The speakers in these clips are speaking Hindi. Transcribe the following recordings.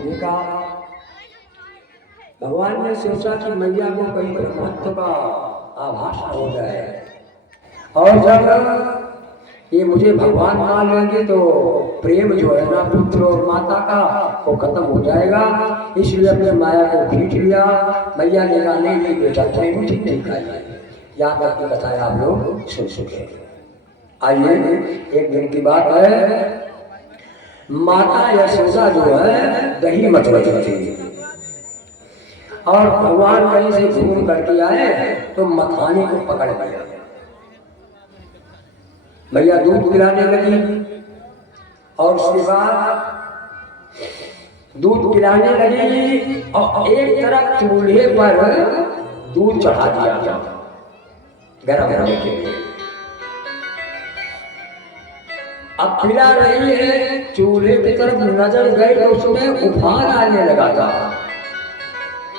देखा भगवान ने सोचा कि मैया को कहीं ब्रह्मत्व का आभास हो जाए और जब ये मुझे भगवान मान लेंगे तो प्रेम जो है ना पुत्र और माता का वो खत्म हो जाएगा। इसलिए अपने माया को खींच लिया। मैया ने कहा नहीं बेटा तुम्हें ठीक नहीं खाई। यहाँ तक की कथा आप लोग सुन सके। आइए एक दिन की बात है, माता यशोदा जो है दही मत रही थी और भगवान कहीं से घूम करके आए तो मखाने को पकड़ लिया। भैया दूध पिलाने लगी और उसके बाद दूध पिलाने लगी और एक तरफ चूल्हे पर दूध चढ़ा दिया गरम होने के लिए। अब पिला रही है, चूल्हे की तरफ नजर गई तो उसमें उफान आने लगा था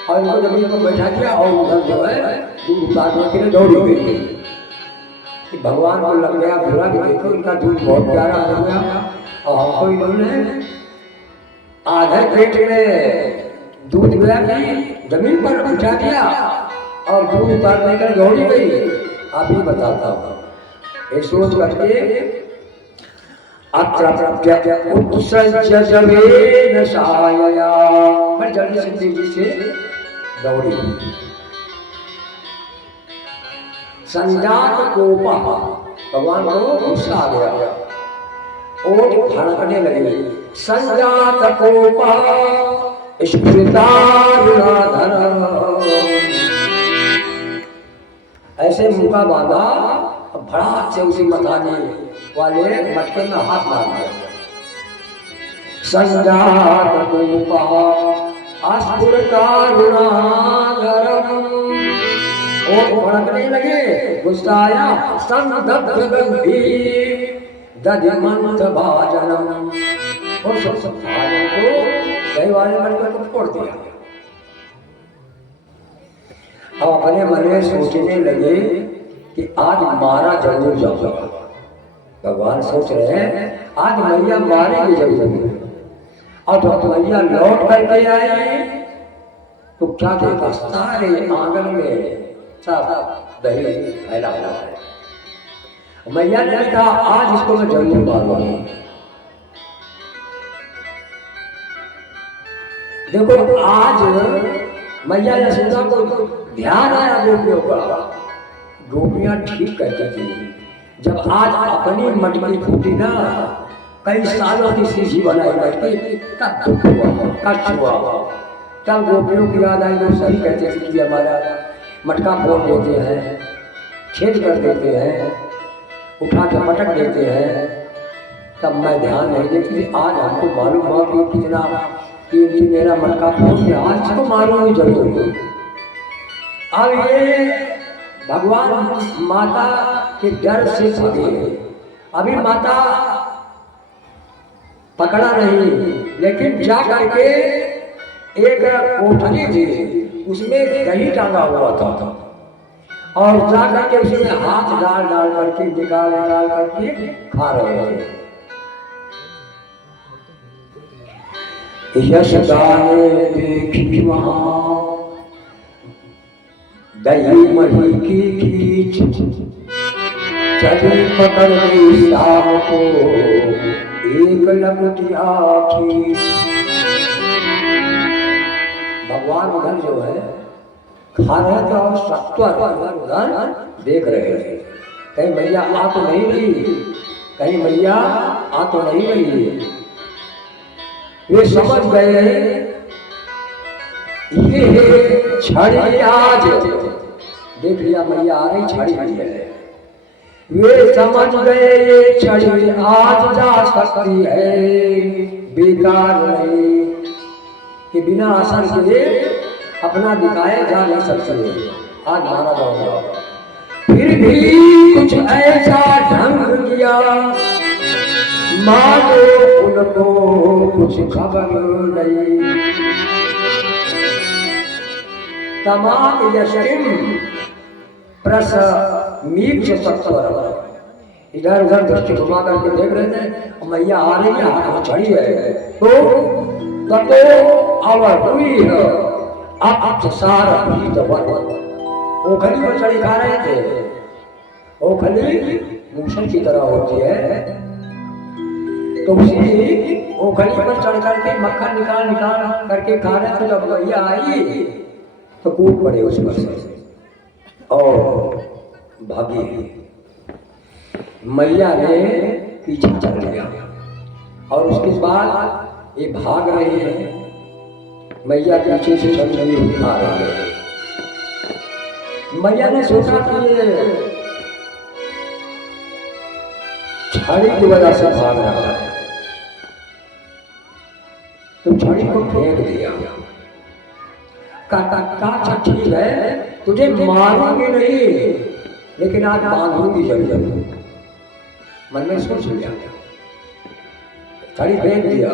और उनको जमीन पर बैठा दिया और उधर जो है दूध उतारने के लिए दौड़ी गई। भगवान को लग गया बुरा कि देखो इनका दूध बहुत प्यारा हो गया और हमको इन्होंने आधे पेट में दूध मिला कि जमीन पर बिठा दिया और दूध उतारने के लिए दौड़ी गई। आप ही बताता हूँ ये सोच करके मैं जल्दी से तेजी से दौड़ी। संजात कोपा भगवान को गुस्सा आ गया, ओट धड़कने लगे। संजात कोपा स्फुरितारुणाधर, ऐसे मुका बांधा भड़ाक से उसी मखाने वाले मटके में हाथ मार दिया। संजात कोपा स्फुरितारुणाधर, और भड़कने लगे, गुस्सा आया। संदग्ध गंभीर दधिमंथ भाजनम, और सब भाजन को दही वाले मटके को फोड़ दिया। अब अपने मन में सोचने लगे कि आज मारा जरूर जाऊंगा। भगवान सोच रहे हैं आज मैया मारेगी जरूर, और जब मैया लौट करके आए तो क्या देखा, सारे आंगन में सब दही फैला हुआ है। मैया ने कहा आज इसको मैं जरूर मारूंगी। देखो आज मैया यशोदा को ध्यान आया गोपियों का। गोपियां ठीक कहती थी, जब आज अपनी मटकी फूटी ना, कई सालों की सीसी बनाई मटकी, तब दुख हुआ, कष्ट हुआ। तब गोपियों की याद आई, वो सही कहते थे कि हमारा मटका फोड़ देते हैं, छेद कर देते हैं, उठा के पटक देते हैं। तब मैं ध्यान नहीं देती। आज हमको मालूम हुआ कि कितना कीमती मेरा मटका फोड़ दिया, आज इसको मारूंगी जरूर। अब ये भगवान माता के डर से भागे। अभी माता पकड़ा नहीं, लेकिन जा करके एक कोठरी थी उसमें दही टांगा हुआ था और जा करके उसमें हाथ डाल डाल करके निकाल डाल करके खा रहे थे। यशोदा ने देखी वहां दही मही की खींच, चली पकड़ ली शाम को एक लपटिया खींच। भगवान उधर जो है खा रहे थे और सत्वर उधर देख रहे थे। कहीं मैया आ तो नहीं रही, कहीं मैया आ तो नहीं रही। वे समझ गए ये छड़ी आज देख लिया, मैया आ रही छड़ी है। वे समझ गए ये छड़ी आज जा सकती है, बेकार नहीं कि बिना असर के अपना दिखाए जा नहीं सकते। आज मारा जाऊंगा, फिर भी कुछ ऐसा ढंग किया मानो उनको कुछ खबर नहीं। तमाम यशरिम प्रस मीक्ष सत्वर, इधर उधर दृष्टि घुमा करके देख रहे थे, मैया आ रही है, हाथ में छड़ी है। तो ततो अवरुई अब सार पीत वन। ओखली पर चढ़ी खा रहे थे। ओखली मूसल की तरह होती है, तो उसी ओखली पर चढ़ करके मक्खन निकाल निकाल करके खा रहे थे। जब भैया आई तो कूद पड़े उस पर से और भागी। मैया ने पीछे चल लिया और उसके बाद ये भाग रहे हैं। मैया पीछे से चल रही आ रही है। मैया ने सोचा कि ये छड़ी की वजह से भाग रहा है, तो छड़ी को फेंक दिया। का ठीक है, तुझे मारूंगी नहीं लेकिन आज बांधूंगी जरूर। मन में सोच लिया, छड़ी फेंक दिया।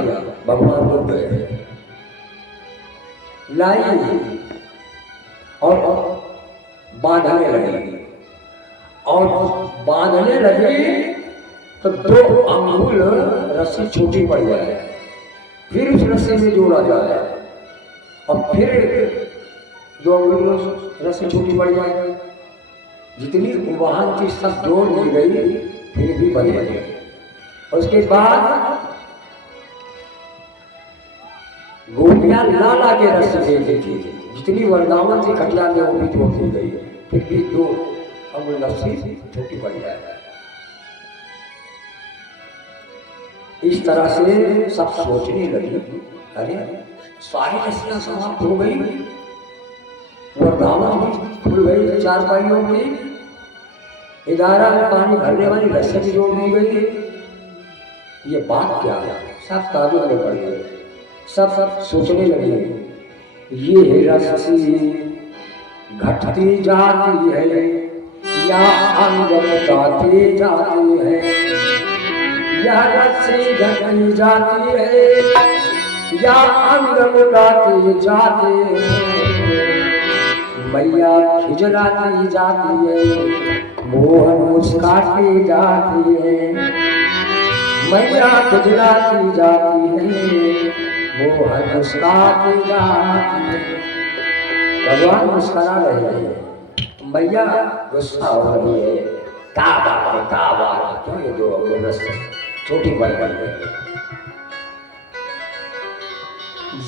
भगवान रुक गए, लाई और बांधने लगी। और बांधने लगी तो 2 अंगुल रस्सी छोटी पड़ जाए, फिर उस रस्सी में जोड़ा जाए और फिर 2 अंगुल रस्सी छोटी पड़ जाए। जितनी वहां थी सब जोड़ दी गई, फिर भी बंध गई। उसके बाद गोपियां ला के रस्सी दे दी थी, जितनी वरदावन थी खटिया में वो भी जोड़ दी गई, फिर भी 2 अंगुल रस्सी छोटी पड़ जाए। इस तरह से सब सोचने लगी, अरे सारी रस्सियां समाप्त हो गई, वरदावन भी खुल गई 4 पाइयों की, 11 में पानी भरने वाली रस्सी भी जोड़ दी गई। ये बात क्या है? सब ताजुब में पड़ गए, सब सोचने लगे, ये रस्सी घटती जाती है या अंदर जाती जाती है, यह रस्सी घटती जाती है या अंदर जाती जाती है। मैया खिजलाती जाती है, मोहन मुस्काती जाती है। मैया खिजलाती जाती है, मोहन मुस्काती जाती है। भगवान मुस्करा रहे हैं, मैया गुस्सा हो रही है। क्या बात क्यों ये 2 अंगुल रस्सी छोटी पड़ गई?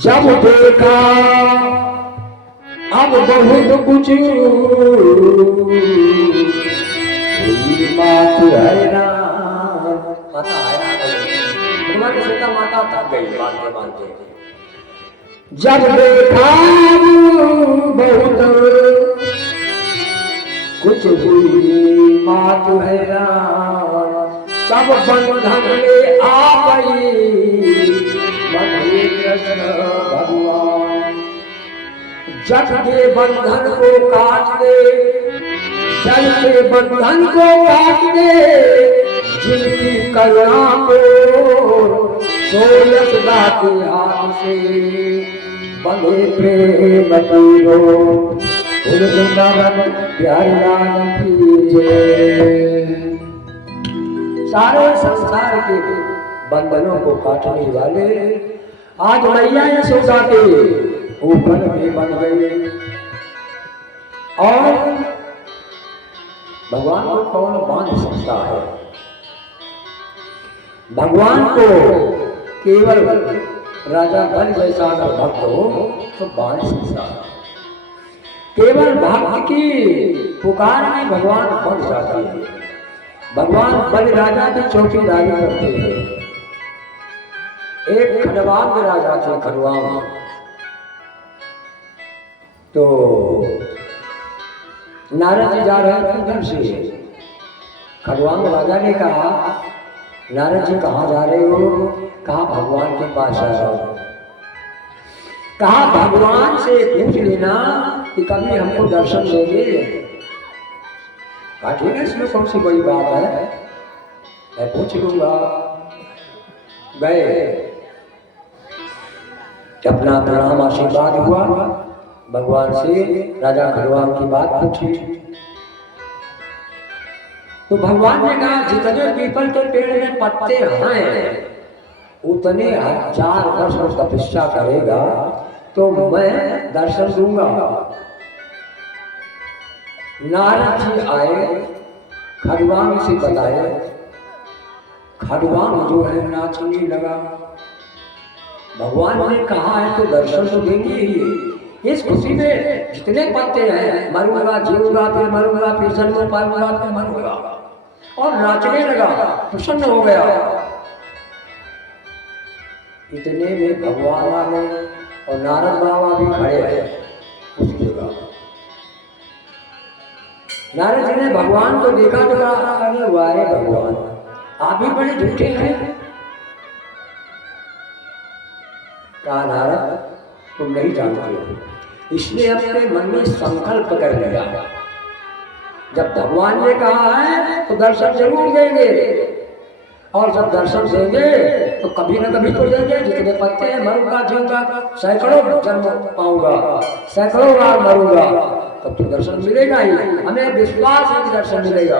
जब देखा अब बहुत कुछ माता हैरान, माता हैरान, सोचा माता थक गई मानते मानते। जब देखा बहुत कुछ हुई मात हैरान, तब बंधन में आ गई कृष्ण भगवान। जग के बंधन को काट दे, जग के बंधन को काट दे, जिनकी करुणा को सोलस दाते हाथ से बंधे प्रेम तीरो, वृंदावन प्यारी रानी की जय। सारे संसार के बंधनों को काटने वाले आज मैया यशोदा के ऊपर में बन गए। और भगवान को कौन बांध सकता है? भगवान को केवल राजा बल जैसा अगर भक्त हो तो बांध सकता है। केवल भक्त की पुकार में भगवान बन जाता है। भगवान बल राजा की चौकीदारी करते हैं। एक खड़वांग राजा थे, खड़वांग। तो नारद जी जा रहे थे उधर से। खड़वांग राजा ने कहा, नारद जी कहाँ जा रहे हो? कहा भगवान के पास जा रहा हूं। कहा भगवान से पूछ लेना कि कभी हमको दर्शन देंगे। कहा ठीक है, इसमें कौन सी बड़ी बात है, मैं पूछ लूंगा। गए, अपना प्रणाम आशीर्वाद हुआ, भगवान से राजा खड़वांग की बात पूछी। तो भगवान ने कहा जितने पीपल के पेड़ में पत्ते हैं उतने 1000 वर्ष में तपस्या करेगा तो मैं दर्शन दूंगा। नारद जी आए, खड़वांग से बताए, खड़वांग जो है नाचने लगा। भगवान ने कहा है तो दर्शन तो देंगे ही। इस खुशी में जितने पत्ते हैं, मरूंगा, जीऊंगा, फिर मरूंगा, फिर जन्म पाऊंगा, फिर मरूंगा, और नाचने लगा, प्रसन्न हो गया। इतने में भगवान आ गए और नारद बाबा भी खड़े हैं उस जगह। नारद जी ने भगवान को देखा तो कहा, अरे वारे भगवान, आप भी बड़े झूठे हैं। कहा, नारद तुम नहीं जानते हो। इसलिए अपने मन में संकल्प कर लिया, जब भगवान ने कहा है तो दर्शन जरूर देंगे, और जब दर्शन देंगे तो कभी न कभी तो देंगे। जितने पत्ते हैं, मरूंगा, जीऊंगा, सैकड़ों जन्म पाऊंगा, सैकड़ों बार मरूंगा, तब तो दर्शन मिलेगा ही। हमें विश्वास है कि दर्शन मिलेगा।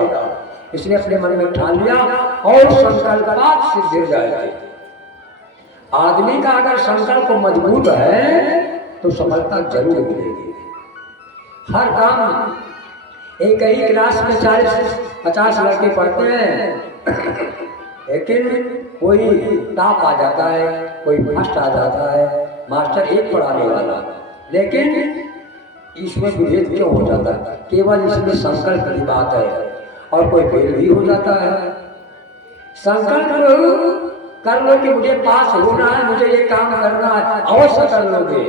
इसने अपने मन में ठान लिया और संकल्प सिद्ध जाएगा। आदमी का अगर संकल्प मजबूत है तो सफलता जरूर मिलेगी। हर काम, एक ही क्लास में 40-50 लड़के पढ़ते हैं, लेकिन कोई टॉप आ जाता है, कोई फर्स्ट आ जाता है, मास्टर एक पढ़ाने वाला, लेकिन इसमें विभेद क्यों हो जाता है? केवल इसमें संकल्प की बात है, और कोई फेल भी हो जाता है। संकल्प कर लो कि मुझे पास होना है, मुझे ये काम करना है, अवश्य कर लोगे।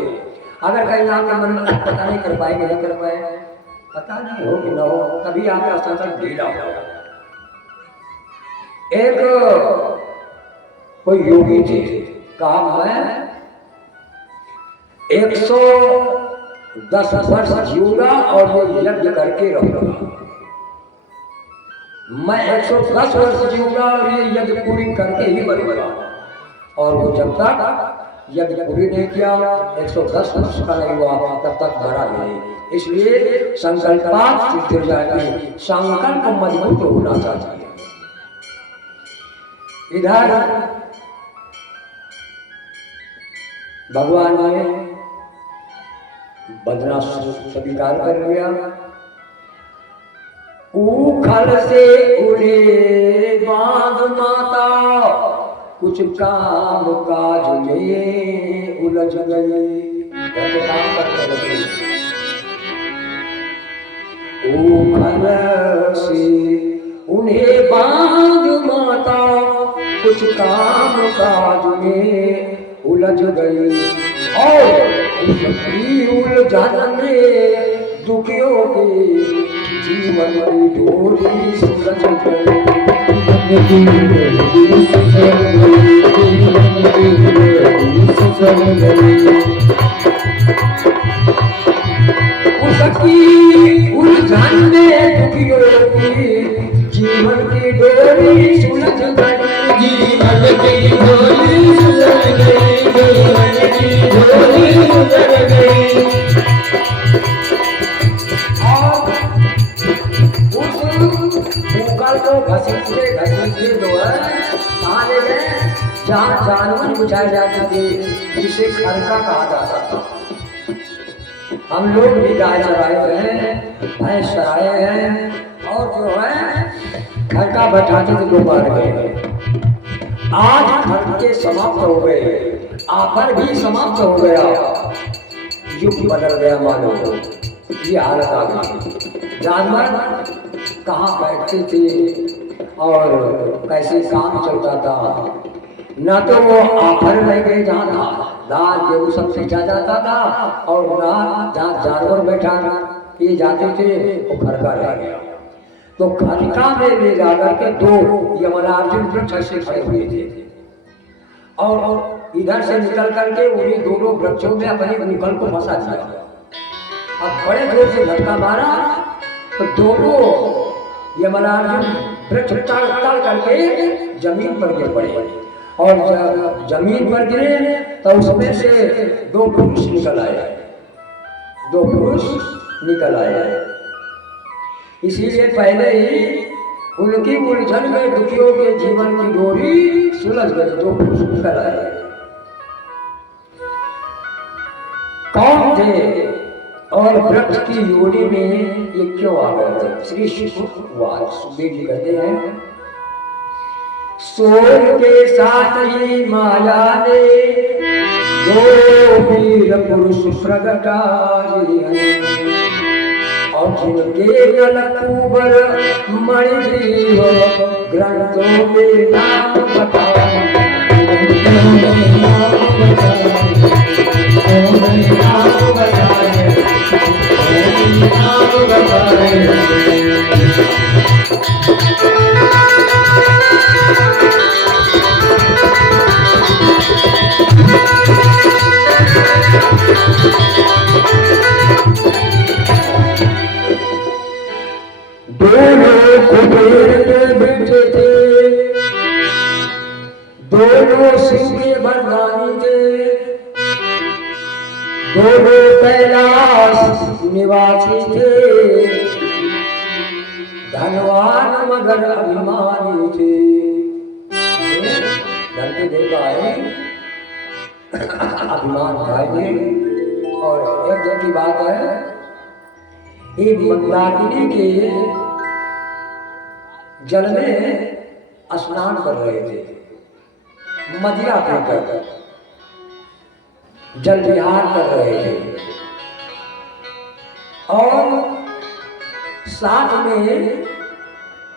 अगर कहीं आपके मन में पता नहीं कर पाएंगे, नहीं कर पाए, पता नहीं हो कि ना हो, तभी आपका संकल्प ढीला हो। एक कोई योगी थे, कहा मैं 110 वर्ष जीऊंगा और ये यज्ञ करके रहूंगा। मैं 110 वर्ष जीऊंगा और ये यज्ञ पूरी करके ही मरूंगा। और वो जब तक यज्ञ पूरी नहीं किया, 110 वर्ष का नहीं हुआ, तब तक मरा नहीं। इसलिए संकल्प सिद्ध जाएगी, संकल्प मजबूत होना चाहिए। इधर भगवान ने बदला स्वीकार कर लिया। उखल से उड़े बांध माता, कुछ काम काज में उलझ गई। उखल से उन्हें बांध माता, कुछ काम काज में उलझ गई, और उसकी उलझन में दुखियों के जीवन की डोरी सुलझ गई। उसकी उलझन में दुखियों की जीवन की डोरी सुलझ गई। जीवन की डोरी सुलझ गई, जीवन की डोरी सुलझ गई। और उस को घसीटते जो है कहाँ ले गए? जहाँ जानवर बुझाए जाते थे, जिसे खरका कहा जाता था। हम लोग भी गाय चराए हैं, भैंस चराए हैं, और जो है खरका बैठाते थे, दो बार गए। आज खरके समाप्त हो गए, आफर भी समाप्त हो गया, युग बदल गया। मानो ये हालत आ गई। जानवर कहाँ बैठते थे और कैसे काम चलता था, न तो वो आफर रह गए जहाँ था दाल गेहूँ सब सींचा जाता था, और ना जहाँ जानवर बैठा ये जाते थे वो खरका रह गया। तो खरका में ले जाकर के दो यमरार्जुन वृक्ष ऐसे खड़े हुए थे, और इधर से निकल करके उन्हीं दोनों वृक्षों में अपने मुगल को फंसा दिया। अब बड़े जोर से झटका मारा तो दोनों यमरार्जुन वृक्ष तड़ करके जमीन पर गिर पड़े, और जब जमीन पर गिरे तो उसमें से दो पुरुष निकल आए, इसीलिए पहले ही उनकी उलझन में दुखियों के जीवन की डोरी सुलझ गई तो खुश कर आए। कौन थे और वृक्ष की योनि में ये क्यों आ गए थे? श्री सुखदेव जी कहते हैं, सोल के साथ ही माया ने दो वीर पुरुष प्रगटाए हैं, और जिनके नलकूबर मणिग्रीव ग्रंथों में नाम बताए, दोनों कुबेर के बेटे थे, दोनों सिंह के बरदानी थे, दोनों कैलाश निवासी थे, धनवान मगर अभिमानी थे। धन के देवता है, अभिमान खाए। और एक दिन की बात है, एक मंदाकिनी के जल में स्नान कर रहे थे, मदिरा पीकर जल विहार कर रहे थे, और साथ में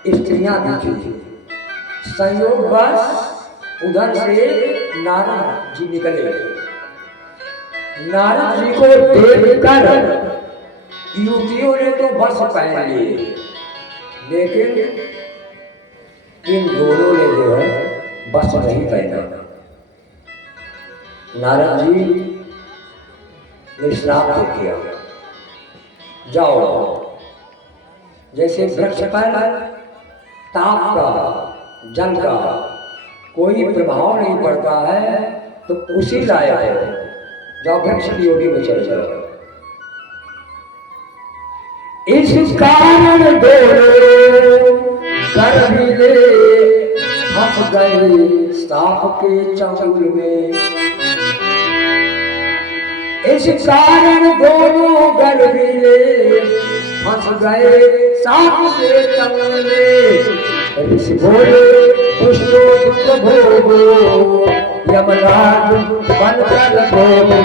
स्त्रियां दिखी थी। संयोगवश उधर से नारद जी निकले। नारद जी को देखकर युवतियों ने तो बस पहन लिए, लेकिन इन दोनों ने जो है बस नहीं पहना। नारद जी ने श्राप दे दिया, जाओ। जैसे वृक्ष पर ताप का, जल का कोई प्रभाव नहीं पड़ता है, तो उसी लायक है, जाओ वृक्ष की योनि में चल जाओ। इस कारण दोनों गर्भिले फंस गए सांप के चंगुल में। इस कारण दोनों गर्भिले फंस गए सांप के चंगुल में। ऋषि बोले पुष्टो दुख भोगो, यमराज बनकर भोगो,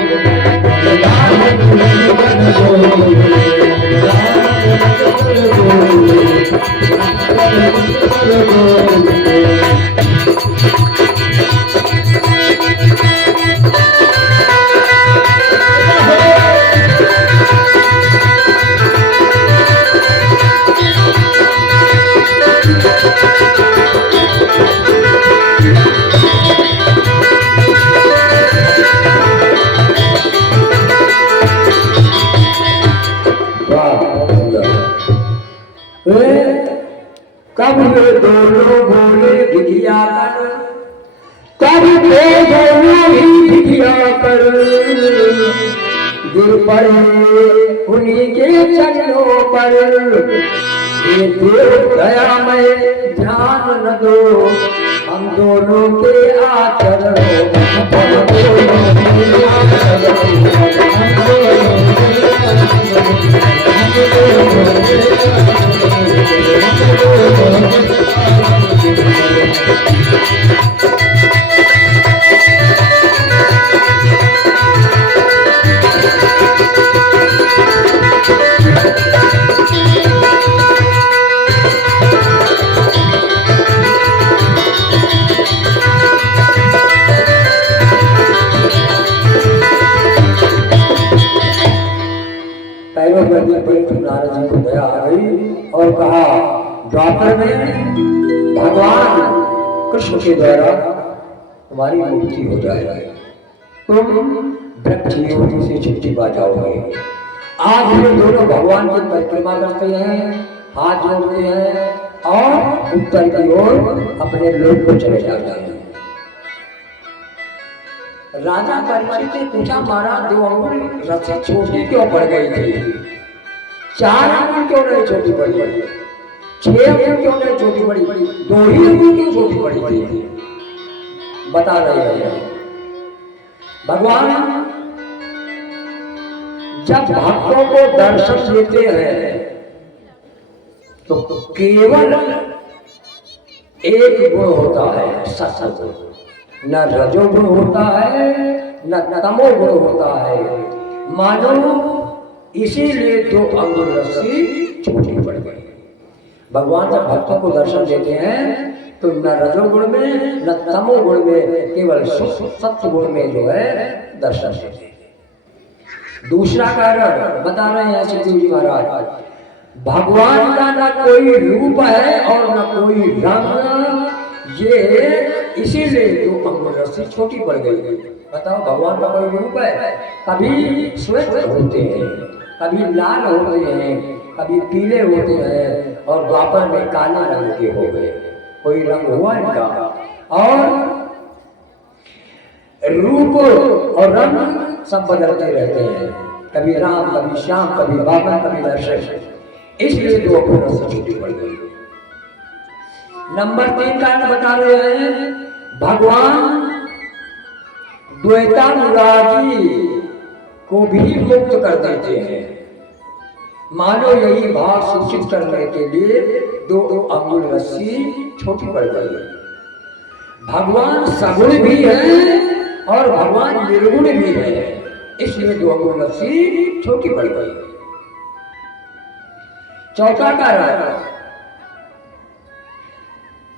कब ये दोनों बोले भिखिया कर, कब ये दोनों ही भिखिया कर, गिर पड़े उन्हीं के चरणों पर। ये देव गया मैं ध्यान न दो, हम दोनों के आचरणों नारद जी को दया आ गई और कहा, द्वापर में भगवान कृष्ण के द्वारा तुम्हारी मुक्ति हो जाएगी, तुम वृक्ष योनि से छुट्टी पा जाओगे। आज ये दोनों भगवान की परिक्रमा करते हैं, हाथ जोड़ते हैं और उत्तर की ओर अपने लोक को चले जाते हैं। राजा परीक्षित ने पूछा, महाराज 2 अंगुल रस्सी छोटी क्यों पड़ गई थी, 4 अंगुल क्यों नहीं छोटी पड़ी? 6 अंगुल क्यों नहीं छोटी बड़ी, 2 ही अंगुल क्यों छोटी बड़ी बड़ी बता रहे हैं भगवान। जब भक्तों को दर्शन देते हैं तो केवल एक गुण होता है, सत्संग। न रजोगुण होता है न तमोगुण होता है। मानो इसीलिए 2 अंगुल रस्सी छोटी पड़ गई। भगवान जब भक्तों को दर्शन देते हैं तो न रजोगुण में न तमोगुण में, केवल सत्य गुण में जो है दर्शन देते हैं। दूसरा कारण बता रहे हैं सुखदेव जी महाराज, भगवान का न कोई रूप है और न कोई रंग, ये इसीलिए 2 अंगुल रस्सी छोटी पड़ गई। बताओ भगवान का कोई रूप है? कभी श्वेत होते हैं, कभी लाल होते हैं, कभी पीले होते हैं और द्वापर में काले रंग के हो गए। कोई रंग हुआ इनका? और रूप और रंग सब बदलते रहते हैं, कभी राम कभी श्याम कभी बाबा कभी दर्शन, इसलिए 2 अंगुल रस्सी छोटी पड़ गई। नंबर 3 कारण बता रहे हैं, भगवान द्वैतानुरागी को भी मुक्त कर देते हैं। मानो यही भाव सूचित करने के लिए 2 अंगुल रस्सी छोटी पड़ गई। भगवान सगुण भी है और भगवान निर्गुण भी है, इसलिए 2 अंगुल रस्सी छोटी पड़ गई। चौथा कारण,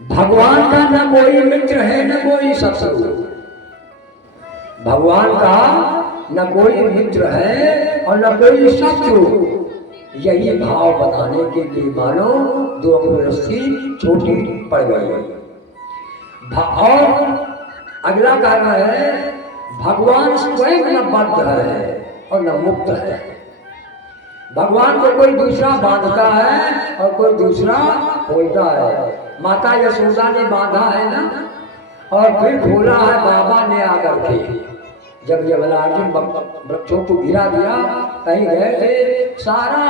भगवान का न कोई मित्र है न कोई शत्रु। भगवान का न कोई मित्र है और न कोई शत्रु, यही भाव बताने के लिए मानो 2 अंगुल रस्सी छोटी पड़ गई। और अगला कारण है, भगवान स्वयं न बद्ध है और न मुक्त है। भगवान को कोई दूसरा बांधता है और कोई दूसरा खोलता है। माता यशोदा ने बांधा है ना, और फिर खोला है बाबा ने आकर के। जब यमराज वृक्षों को गिरा दिया, कहीं गए थे, सारा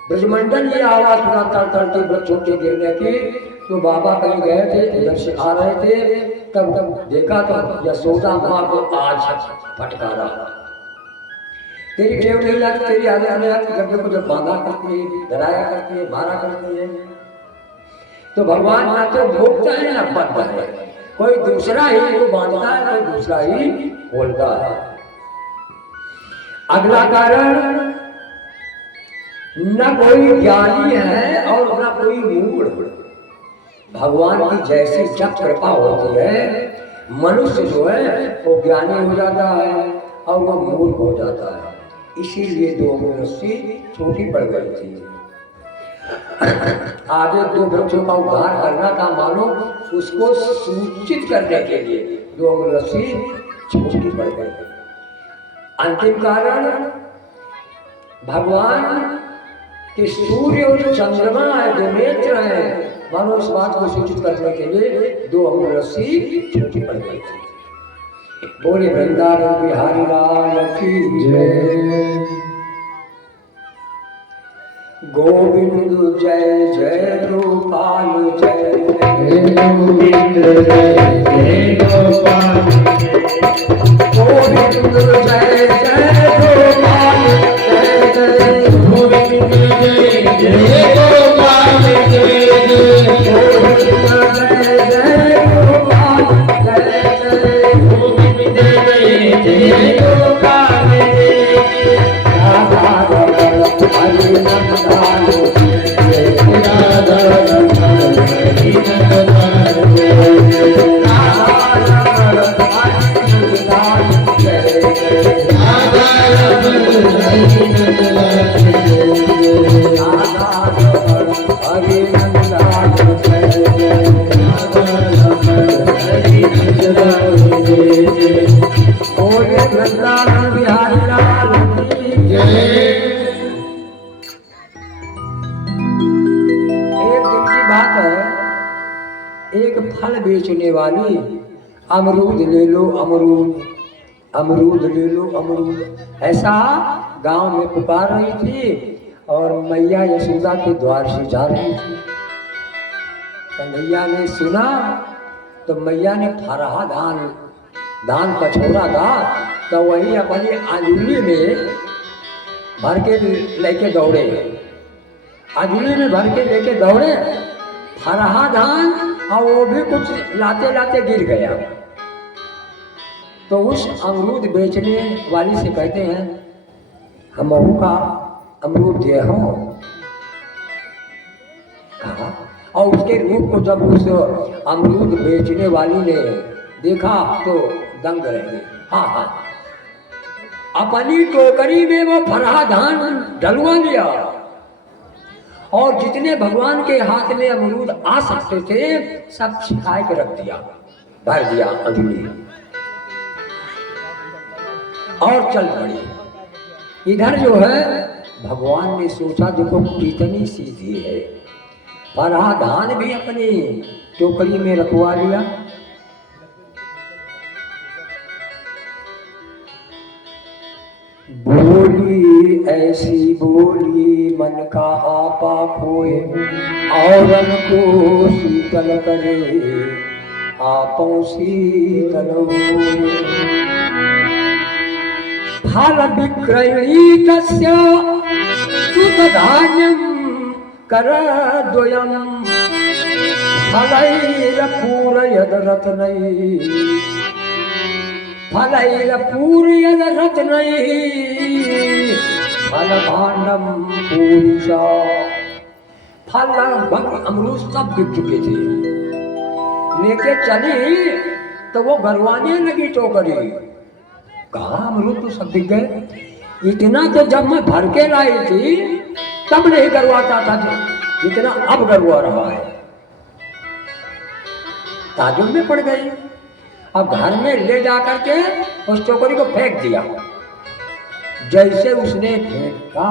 ब्रजमंडल ये आवाज सुना तड़तड़ती वृक्षों के गिरने की, तो बाबा कहीं गए थे, इधर से आ रहे थे, तब देखा तो यशोदा माँ को आज फटकारा, तेरी टेव नहीं लगती, तेरी आगे आने लगती, जब बांधा करती है, डराया करती है, मारा करती है। तो भगवान ना तो मुक्त है ना बद्ध है, कोई दूसरा ही को बांधता है, कोई दूसरा ही बोलता है। अगला कारण, न कोई ज्ञानी है और न कोई मूढ़। भगवान की जैसी जब कृपा होती है, मनुष्य जो है वो ज्ञानी हो जाता है और वो मूढ़ हो जाता है, इसीलिए 2 अंगुल रस्सी छोटी पड़ गई थी। आगे 2 वृक्षों का उद्धार करना था, मानो उसको सूचित करने के लिए 2 अंगुल रस्सी छोटी पड़ गई। अंतिम कारण, भगवान के सूर्य और चंद्रमा है, 2 नेत्र हैं, मानो इस बात को सूचित करने के लिए 2 अंगुल रस्सी छोटी पड़ गई थी। बोले वृंदावन बिहारी लाल की जय। गोविंद जय जय गोपाल जय गोविंद जय जय गोपाल गोविंद जय जय गोपाल जय जय गोविंद जय जय गोपाल जय जय गोविंद जय जय गोपाल जय जय गोविंद जय जय गोपाल जय राधा रमण हरि नंदन जय राधा रमण हरि नंदन जय राधा रमण हरि नंदन जय राधा रमण हरि नंदन जय राधा रमण हरि नंदन जय राधा रमण हरि नंदन जय बोले वृंदावन बिहारी लाल की जय। एक दिन की बात है, एक फल बेचने वाली अमरूद ले लो अमरूद, अमरूद ले लो अमरूद, ऐसा गांव में पुकार रही थी। और मैया यशोदा के द्वार से जा रही थी। कन्हैया ने सुना तो मैया ने फरहा दान पछोड़ा था, तो वही अपनी अंजुली में भर के लेके दौड़े, अंजुली में भर के लेके दौड़े फरहा धान, और वो भी कुछ लाते लाते गिर गया। तो उस अमरूद बेचने वाली से कहते हैं, हम का अमरूद दिए हो कहा। और उसके रूप को जब उस अमरूद बेचने वाली ने देखा तो दंग रह गई। हाँ, अपनी टोकरी में वो फरहा धान डलवा लिया और जितने भगवान के हाथ में अमरूद आ सकते थे सब छिपा के रख दिया, भर दिया अंजलि और चल पड़ी। इधर जो है भगवान ने सोचा देखो कितनी सीधी है, फरहा धान भी अपनी टोकरी में रखवा लिया। बोली ऐसी बोली मन का आपा खोए, औरन को शीतल करे आपों शीतल होए। फल विक्रयणी तस्य सुत धान्यम कर द्वयम, फलैर पूरयद रत्नै, फलैर पूरयद रत्नै, फल भांडम पूरिशा। फल लगभग अमरूद सब बिक चुके थे, लेके चली तो वो गरवाने लगी टोकरी। कहा अमरूद तो सब बिक गए। इतना तो जब मैं भर के लाई थी तब नहीं गरवाता था जितना अब गरवा रहा है। ताजुब में पड़ गई। अब घर में ले जाकर के उस टोकरी को फेंक दिया। जैसे उसने फेंका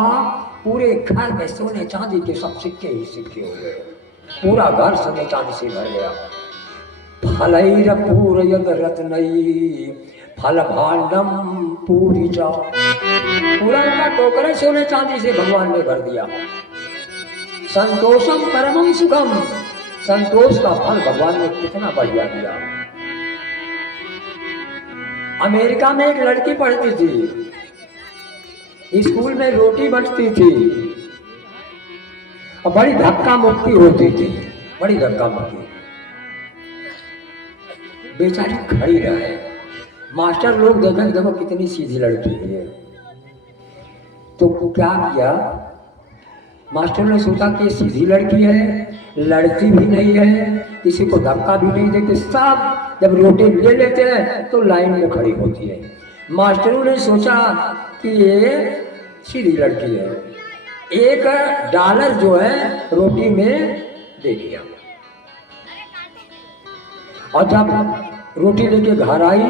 पूरे घर में सोने चांदी के सब सिक्के ही सिक्के हो गए, पूरा घर सोने चांदी से भर गया। फलैर पूरयद रत्नै, फल भांडम पूरी जा। पूरा उनका टोकरा सोने चांदी से भगवान ने भर दिया। संतोषम परमम सुखम, संतोष का फल भगवान ने कितना बढ़िया दिया। अमेरिका में एक लड़की पढ़ती थी, स्कूल में रोटी बंटती थी और बड़ी धक्का मुक्की होती थी, बड़ी धक्का मुक्की। बेचारी खड़ी रहे, मास्टर लोग देखें देखो कितनी सीधी लड़की है। तो क्या किया, मास्टर ने सोचा कि सीधी लड़की है, लड़ती भी नहीं है, किसी को धक्का भी नहीं देते, सब जब रोटी ले लेते हैं तो लाइन में खड़ी होती है। मास्टरों ने सोचा कि ये सीधी लड़की है, $1 जो है रोटी में दे दिया। और जब रोटी लेके घर आई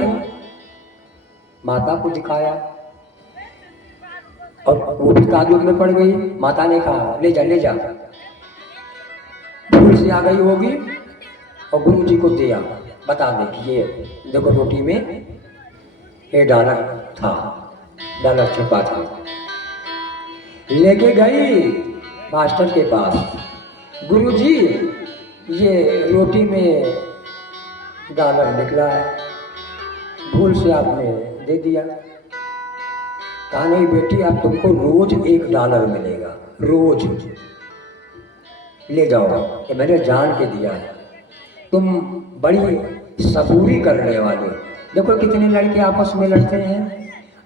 माता को दिखाया और वो भी ताज्जुब में पड़ गई। माता ने कहा ले जा ले जा, भूल से आ गई होगी और गुरु जी को दिया, बता दे कि ये देखो रोटी में $1 था, $1 छिपा था। लेके गई मास्टर के पास, गुरु जी ये रोटी में $1 निकला है, भूल से आपने दे दिया। कहा नहीं बेटी, अब तुमको रोज $1 मिलेगा, रोज ले जाओ, ये मैंने जान के दिया है। तुम बड़ी सबूरी करने वाले। देखो कितने लड़के आपस में लड़ते हैं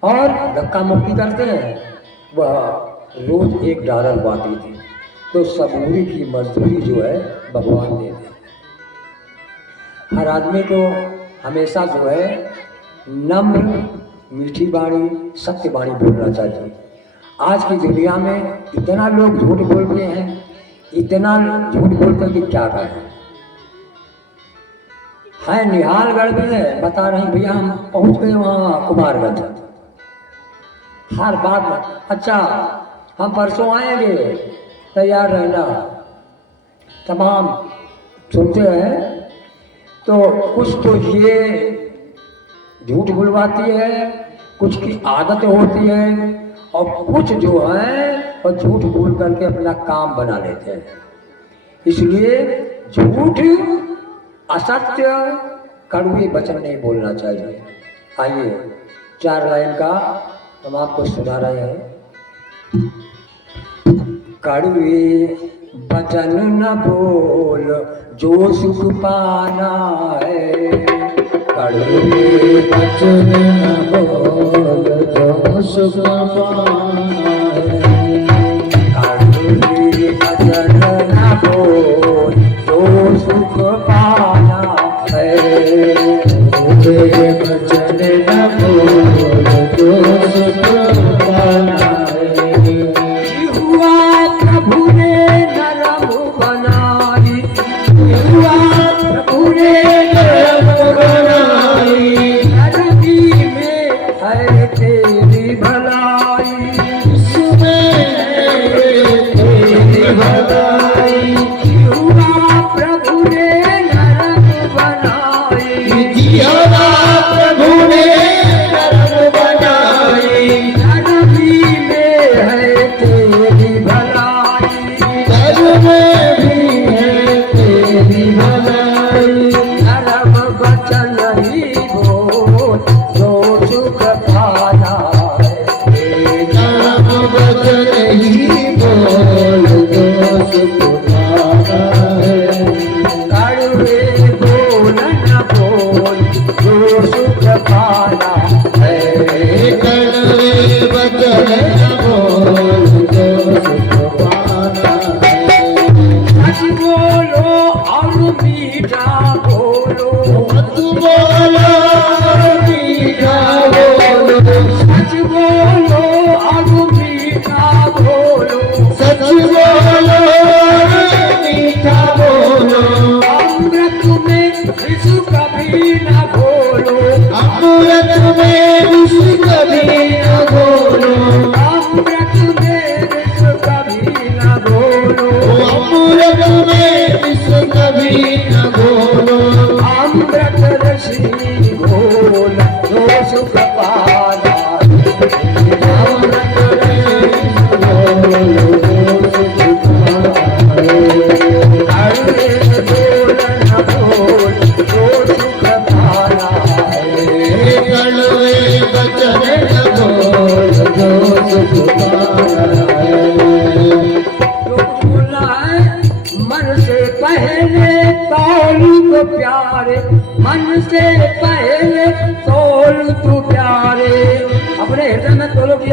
और धक्का मुक्की करते हैं, वह रोज $1 बाती थी। तो सबूरी की मजदूरी जो है भगवान दे दे। हर आदमी को हमेशा जो है नम्र, मीठी वाणी, सत्य वाणी बोलना चाहिए। आज की दुनिया में इतना लोग झूठ बोलते हैं, इतना झूठ बोलते हैं कि क्या करें। है निहालगढ़ में बता रही भैया, हम पहुंच गए वहाँ कुमारगंज। हर बात में अच्छा हम परसों आएंगे, तैयार रहना। तमाम सुनते हैं तो कुछ तो ये झूठ बुलवाती है, कुछ की आदत होती है और कुछ जो है और झूठ बोल करके अपना काम बना लेते हैं। इसलिए झूठ, असत्य, कड़वे वचन नहीं बोलना चाहिए। आइए 4 लाइन का हम आपको सुना रहे हैं। कड़वे वचन न बोल जो सुख पाना है, कड़वे वचन न बोल जो सुख पाना है, कड़वे वचन न बोल जो सुख पाना है, कड़वे वचन न बोल जो सुख पाना है। हुआ प्रभु ने नरम बनाई, हुआ प्रभु ने नरम बनाई, नरमी में है तेरी भलाई, इसमें है तेरी भलाई। हुआ प्रभु ने नरम बनाई, हुआ प्रभु ने नरम बनाई, नरमी में है तेरी भलाई, नरम भी है तेरी भलाई। नरम वचन ही बोल जो सुख पाना है, नरम वचन ही बोल जो सुख पाना है, कड़वे बोल न बोल जो सुख पाना है, कड़वे वचन न बोल जो सुख पाना है। सच बोलो और मीठा बोलो, मत बोलो और मीठा बोलो, सच बोलो और मीठा बोलो, सच बोलो और मीठा बोलो। अमृत में विष कभी न घोलो, अमृत में विष कभी न घोलो, अमृत में विष कभी न घोलो, अमृत में विष कभी न घोलो। अमृत रसी घोल जो सुख पाना, अमृत रसी घोल जो सुख पाना, कड़वे बोल न बोल जो सुख पाना है, कड़वे वचन न बोल जो सुख पाना है। जो कुछ बोलना है मन से पहले तौल तो प्यारे, मन से पहले तौल तो प्यारे। अपने हृदय में तोलो कि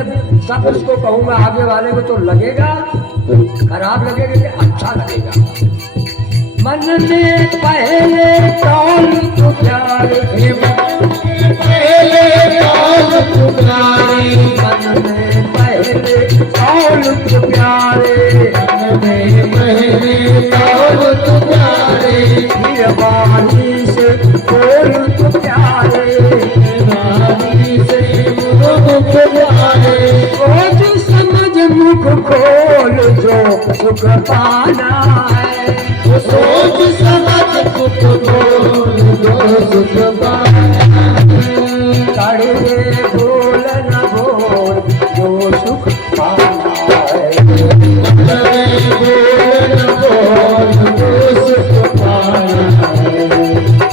सब उसको कहूंगा, आगे वाले को तो लगेगा खराब लगेगा कि अच्छा लगेगा। मन में पहले तौल तो प्यारे, पहले तौल तो प्यारे, मन में पहले तौल तो प्यारे, मन में पहले तौल तो प्यारे। फिर वाणी से बोल तो प्यारे, वाणी से मुख प्यारे। सोच समझ मुख खोल जो सुख पाना है, सोच समझ मुख खोल जो सुख पाना है, कड़वे बोल न बोल जो सुख पाना है, कड़वे बोल न बोल जो सुख पाना है।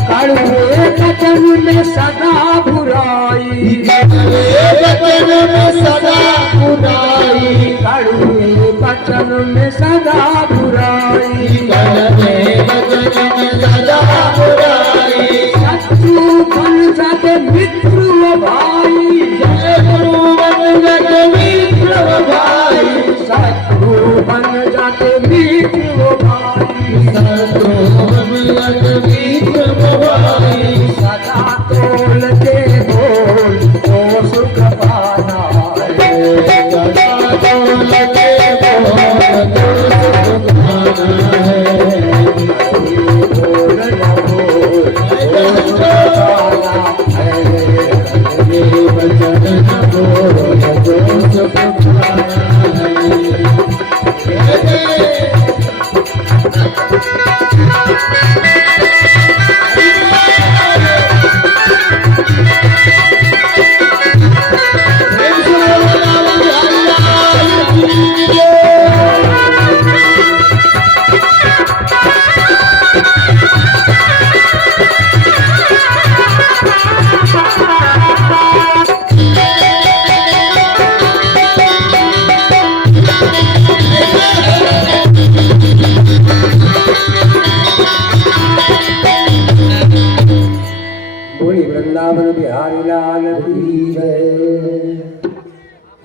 कड़वे वचन में सदा बुराई, कड़वे वचन में सदा बुराई, कड़वे वचन में सदा बुराई,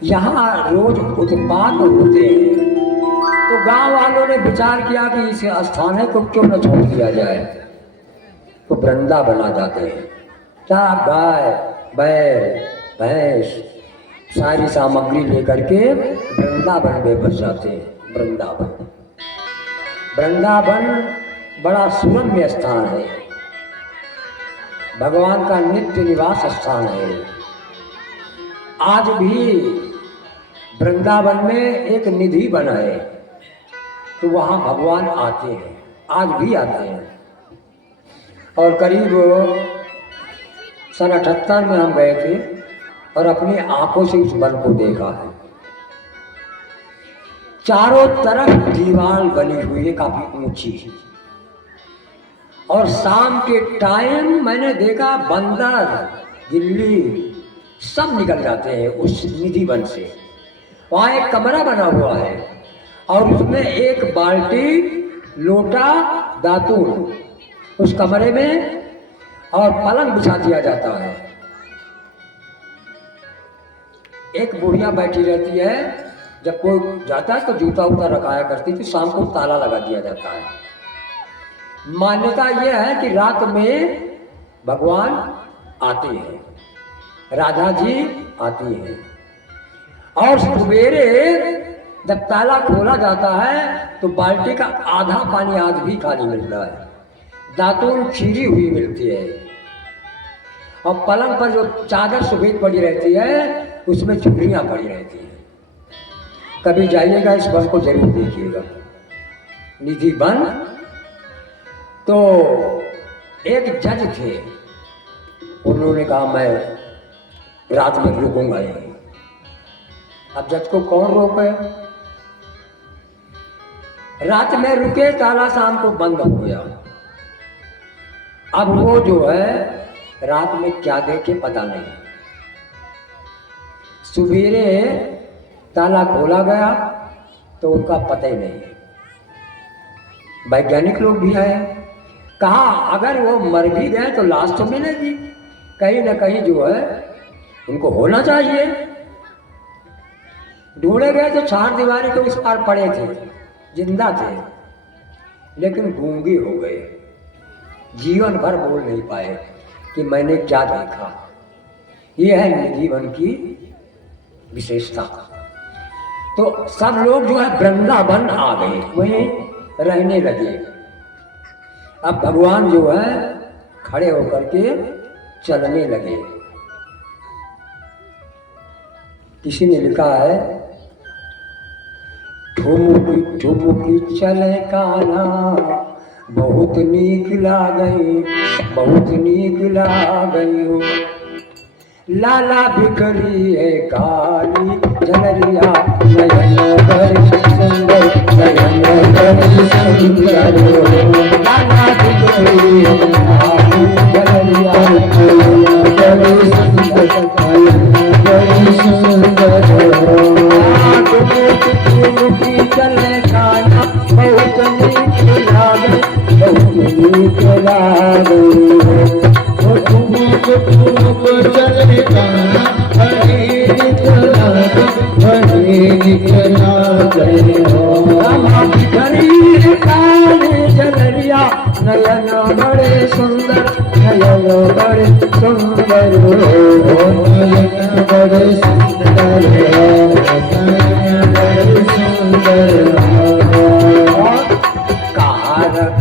यहाँ रोज उत्पात होते हैं। तो गांव वालों ने विचार किया कि इस स्थान को क्यों न छोड़ दिया जाए। तो वृंदा बना जाते हैं। क्या गाय बैल भैंस सारी सामग्री लेकर के वृंदावन में बस जाते हैं। वृंदावन वृंदावन बड़ा सुरम्य स्थान है, भगवान का नित्य निवास स्थान है। आज भी वृंदावन में एक निधि बना है, तो वहाँ भगवान आते हैं, आज भी आते हैं। और करीब सन 78 में हम गए थे और अपनी आंखों से उस वन को देखा है। चारों तरफ दीवार बनी हुई है काफी ऊंची, और शाम के टाइम मैंने देखा बंदर गिल्ली सब निकल जाते हैं उस निधि वन से। वहाँ एक कमरा बना हुआ है और उसमें एक बाल्टी लोटा दातून उस कमरे में, और पलंग बिछा दिया जाता है। एक बुढ़िया बैठी रहती है, जब कोई जाता है तो जूता उता रखाया करती थी, शाम को ताला लगा दिया जाता है। मान्यता यह है कि रात में भगवान आते हैं, राधा जी आती हैं, और सवेरे जब ताला खोला जाता है तो बाल्टी का आधा पानी आज भी खाली मिलता है, दातून चीरी हुई मिलती है, और पलंग पर जो चादर सफेद पड़ी रहती है उसमें चुनरियां पड़ी रहती हैं। कभी जाइएगा इस वन को जरूर देखिएगा, निधि वन। तो एक जज थे, उन्होंने कहा मैं रात में रुकूंगा यहीं। अब जज को कौन रोके, रात में रुके, ताला शाम को बंद हो गया। अब वो जो है रात में क्या देखे पता नहीं। सवेरे ताला खोला गया तो उनका पता ही नहीं। वैज्ञानिक लोग भी आए, कहा अगर वो मर भी गए तो लाश तो मिलेगी, कहीं ना कहीं जो है उनको होना चाहिए। ढूंढे गए तो चार दीवारी के उस पार पड़े थे, जिंदा थे, लेकिन गूंगे हो गए, जीवन भर बोल नहीं पाए कि मैंने क्या देखा। यह है निधि वन की विशेषता। तो सब लोग जो है वृंदावन आ गए, वहीं रहने लगे। अब भगवान जो है खड़े होकर के चलने लगे। किसी ने लिखा है, ठुमुकी ठुमुकी चले कान्हा, बहुत नीक लागई, बहुत नीक लागई। लाला बिखरी है काली झलरिया, नयन बड़ी सुंदर, नयन बड़ी सुंदर। लाला बिखरी है काली झलरिया, नयन बड़ी सुंदर, नयन बड़ी सुंदर। ठुमुकी चले कान्हा, बहुत नीक लागई, बहुत नीक लागई। चले कान्हा, बड़ी निकला गए हो। रामा बिखरी काली झलरिया, नयन बड़े सुंदर, नयन बड़े सुंदर हो। नयन बड़े सुंदर हो, नयन बड़े सुंदर हो।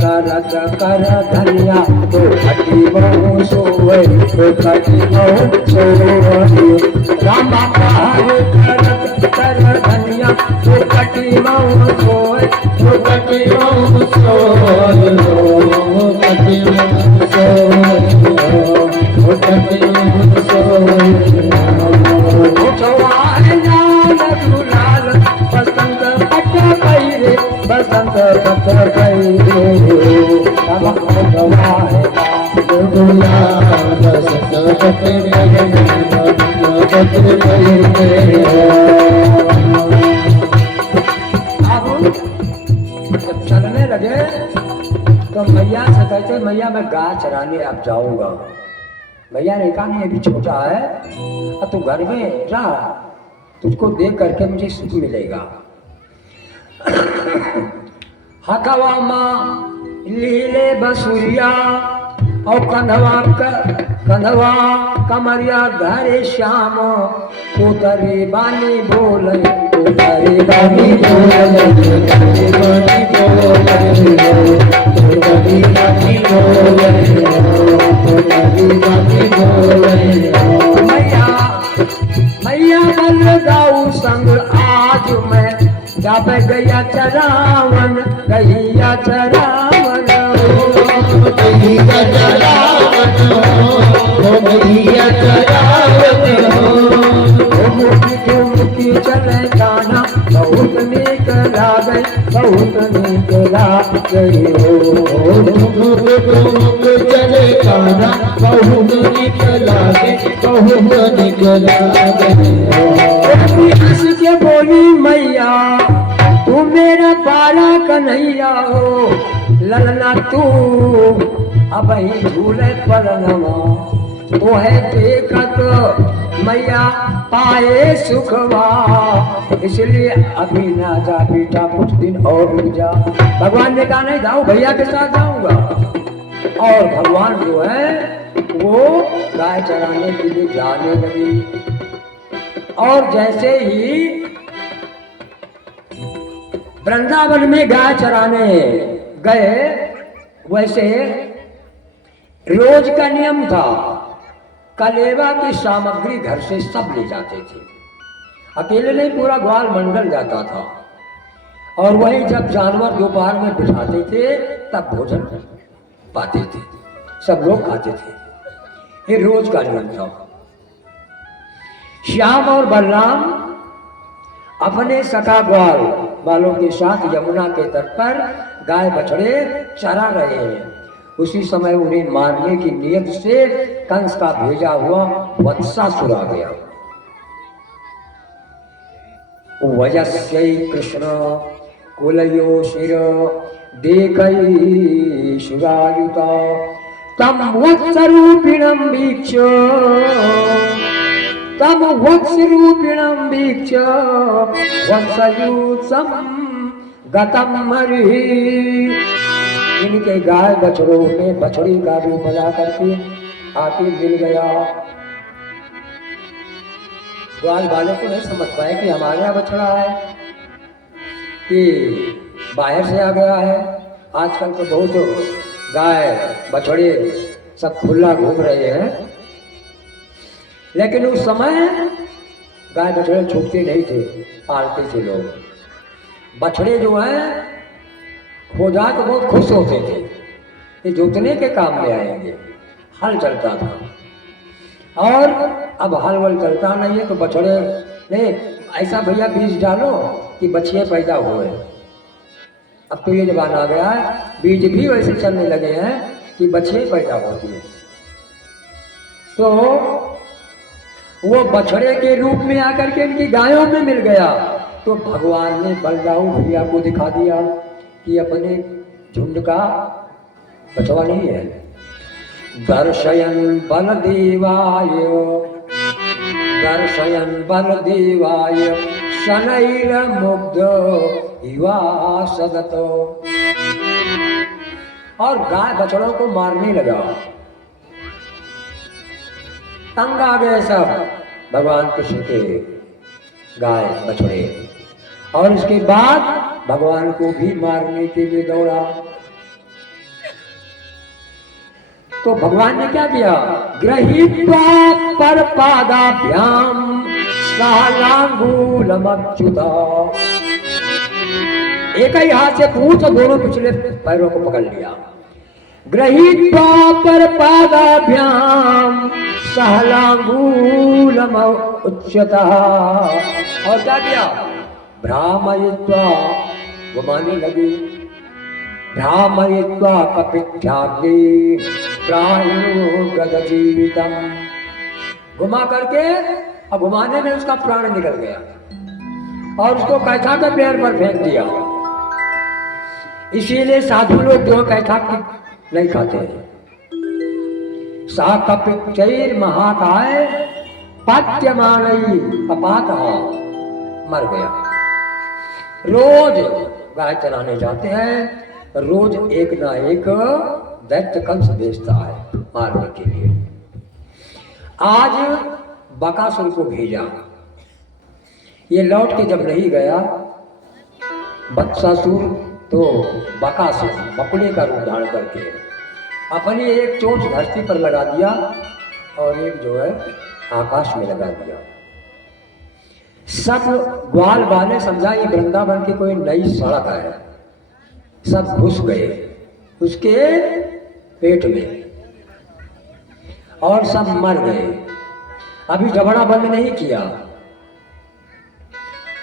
करत कर धनिया, तो खटी बहु सोए, तो खटी बहु सोए। रामा कार करत कर धनिया, तो खटी बहु सोए, तो खटी बहु सोए। खटी बहु सोए, तो खटी बहु सोए। उठवाए लाल गुलाल, बसंत पट गई, बसंत पट गई। जब चलने लगे तो मैया से कहते, मैया मैं गाय चराने अब जाऊंगा। मैया ने कहा नहीं अभी छोटा है, तो घर में रहा, तुझको देख करके मुझे सुख मिलेगा। हकवा माँ लीले बसुरिया और कंधवा कमरिया धरे श्याम, कोतरी बानी बोले, कोतरी बानी बोले, कोतरी बानी बोले, कोतरी बानी बोले, कोतरी बानी बोले। मैया बल गाऊ संग आज मैं, जब गया चरावन, गैया चरावन, गैया चरावन, गैया चरावन, मुखी चले गाना बहुत नीक लागे, बहुत नीक लागे चले गाना बहुत नीक लागे, बहुत नीक लागे। हंस के बोली मैया तू मेरा पारा कन्हैया हो, ललना तू अब ही झूले पलनवा, तो है देखत मैया पाए सुखवा, इसलिए अभी ना जा बेटा, कुछ दिन और रुक जा। भगवान ने कहा नहीं जाऊं, भैया के साथ जाऊंगा। और भगवान जो है वो गाय चराने के लिए जाने लगी। और जैसे ही वृंदावन में गाय चराने गए, वैसे रोज का नियम था, कलेवा की सामग्री घर से सब ले जाते थे, अकेले नहीं पूरा ग्वाल मंडल जाता था। और वही जब जानवर दोपहर में बिठाते थे तब भोजन पाते थे, सब लोग खाते थे। ये रोज का नियम था। श्याम और बलराम अपने सखा ग्वाल वालों के साथ यमुना के तट पर गाय बछड़े चरा रहे हैं। उसी समय उन्हें मारने की नियत से कंस का भेजा हुआ वत्सासुर आ गया। वजस्यै कृष्ण कुलयो शिर देखै सुरायुता, तम वत्सरूपिणं वीक्ष्य, तम वत्सरूपिणं वीक्ष्य वत्सयूत्सं गतं मरिः। इनके गाय बछड़ों में बछड़ी का रूप बना करके आके मिल गया। ग्वाल वाले को नहीं समझ पाए कि हमारे यहाँ बछड़ा है कि बाहर से आ गया है। आजकल तो बहुत गाय बछड़े सब खुला घूम रहे हैं, लेकिन उस समय गाय बछड़े छूटते नहीं थे, पालते थे लोग। बछड़े जो हैं हो जाए तो बहुत खुश होते थे, ये जोतने के काम में आएंगे। हल चलता था और अब हल वल चलता नहीं है तो बछड़े नहीं, ऐसा भैया बीज डालो कि बछिए पैदा हुए। अब तो ये जमाना आ गया है, बीज भी वैसे चलने लगे हैं कि बछिए पैदा होती है। तो वो बछड़े के रूप में आकर के इनकी गायों में मिल गया। तो भगवान ने बलदाऊ भैया को दिखा दिया कि अपने झुंड का बचवा नहीं है। दर्शयन बलदेवाय, दर्शयन बलदेवाय शनैर मुग्ध युवा सदत। और गाय बछड़ों को मारने लगा। तंग आ गए सब भगवान कृष्ण के गाय बछड़े। और इसके बाद भगवान को भी मारने के लिए दौड़ा। तो भगवान ने क्या किया? गृहीत्वा परपादाभ्याम सालांगूलमच्युता। एक ही हाथ से पूंछ और दोनों पिछले पैरों को पकड़ लिया। गृहीत्वा परपादाभ्याम सालांगूलमच्युता। और क्या किया? भ्रामयित्वा, घुमाने लगे। भ्रामयित्वा कपित्याग्नि प्राणो गदजीवितम। घुमा करके अब घुमाने में उसका प्राण निकल गया और उसको कैथा के पैर पर फेंक दिया। इसीलिए साधु लोग जो कैथा नहीं खाते हैं। सा कपित्चैर महाकाय पात्यमानई अपातः मर गया। रोज गाय चराने जाते हैं, रोज एक ना एक दैत्य कंस भेजता है मारने के लिए। आज बकासुर को भेजा, ये लौट के जब नहीं गया, बत्सासुर तो बकासुर बकुले का रूप धारण करके अपनी एक चोंच धरती पर लगा दिया और एक जो है आकाश में लगा दिया। सब ग्वाल वाले समझा ये वृंदावन की कोई नई सड़क है, सब घुस गए उसके पेट में और सब मर गए। अभी जबड़ा बंद नहीं किया।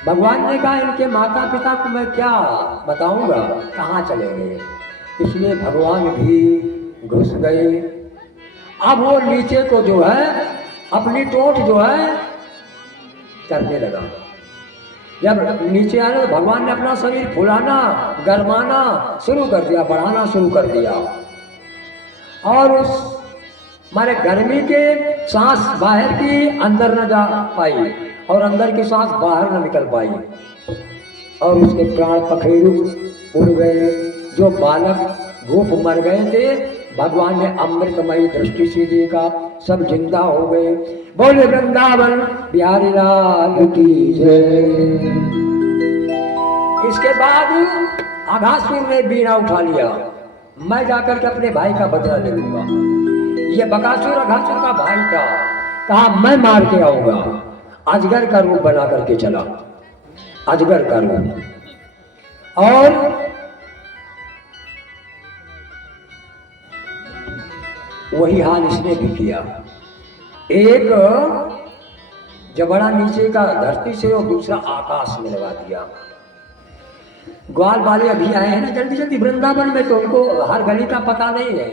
भगवान ने कहा इनके माता पिता को मैं क्या बताऊंगा, कहाँ चले गए, इसलिए भगवान भी घुस गए। अब वो नीचे को जो है अपनी टोट जो है करने लगा। जब नीचे आने तो भगवान ने अपना शरीर फुलाना गरमाना शुरू कर दिया, बढ़ाना शुरू कर दिया और उस मारे गर्मी के सांस बाहर की अंदर न जा पाई और अंदर की सांस बाहर न निकल पाई और उसके प्राण पखेरु उड़ गए। जो बालक भूख मर गए थे भगवान ने अमृतमयी दृष्टि से देखा, सब जिंदा हो गए। बोले वृंदावन बिहारी लाल की जय। इसके बाद अघासुर ने बीड़ा उठा लिया, मैं जाकर के अपने भाई का बदला ले लूंगा। ये बकासुर अघासुर का भाई था, कहा मैं मार के आऊंगा। अजगर का रूप बना करके चला, अजगर का रूप। और वही हाल इसने भी किया। एक जबड़ा नीचे का धरती से और दूसरा आकाश में लगा दिया। ग्वाल वाले अभी आए हैं ना जल्दी जल्दी वृंदावन में, तो उनको हर गली का पता नहीं है,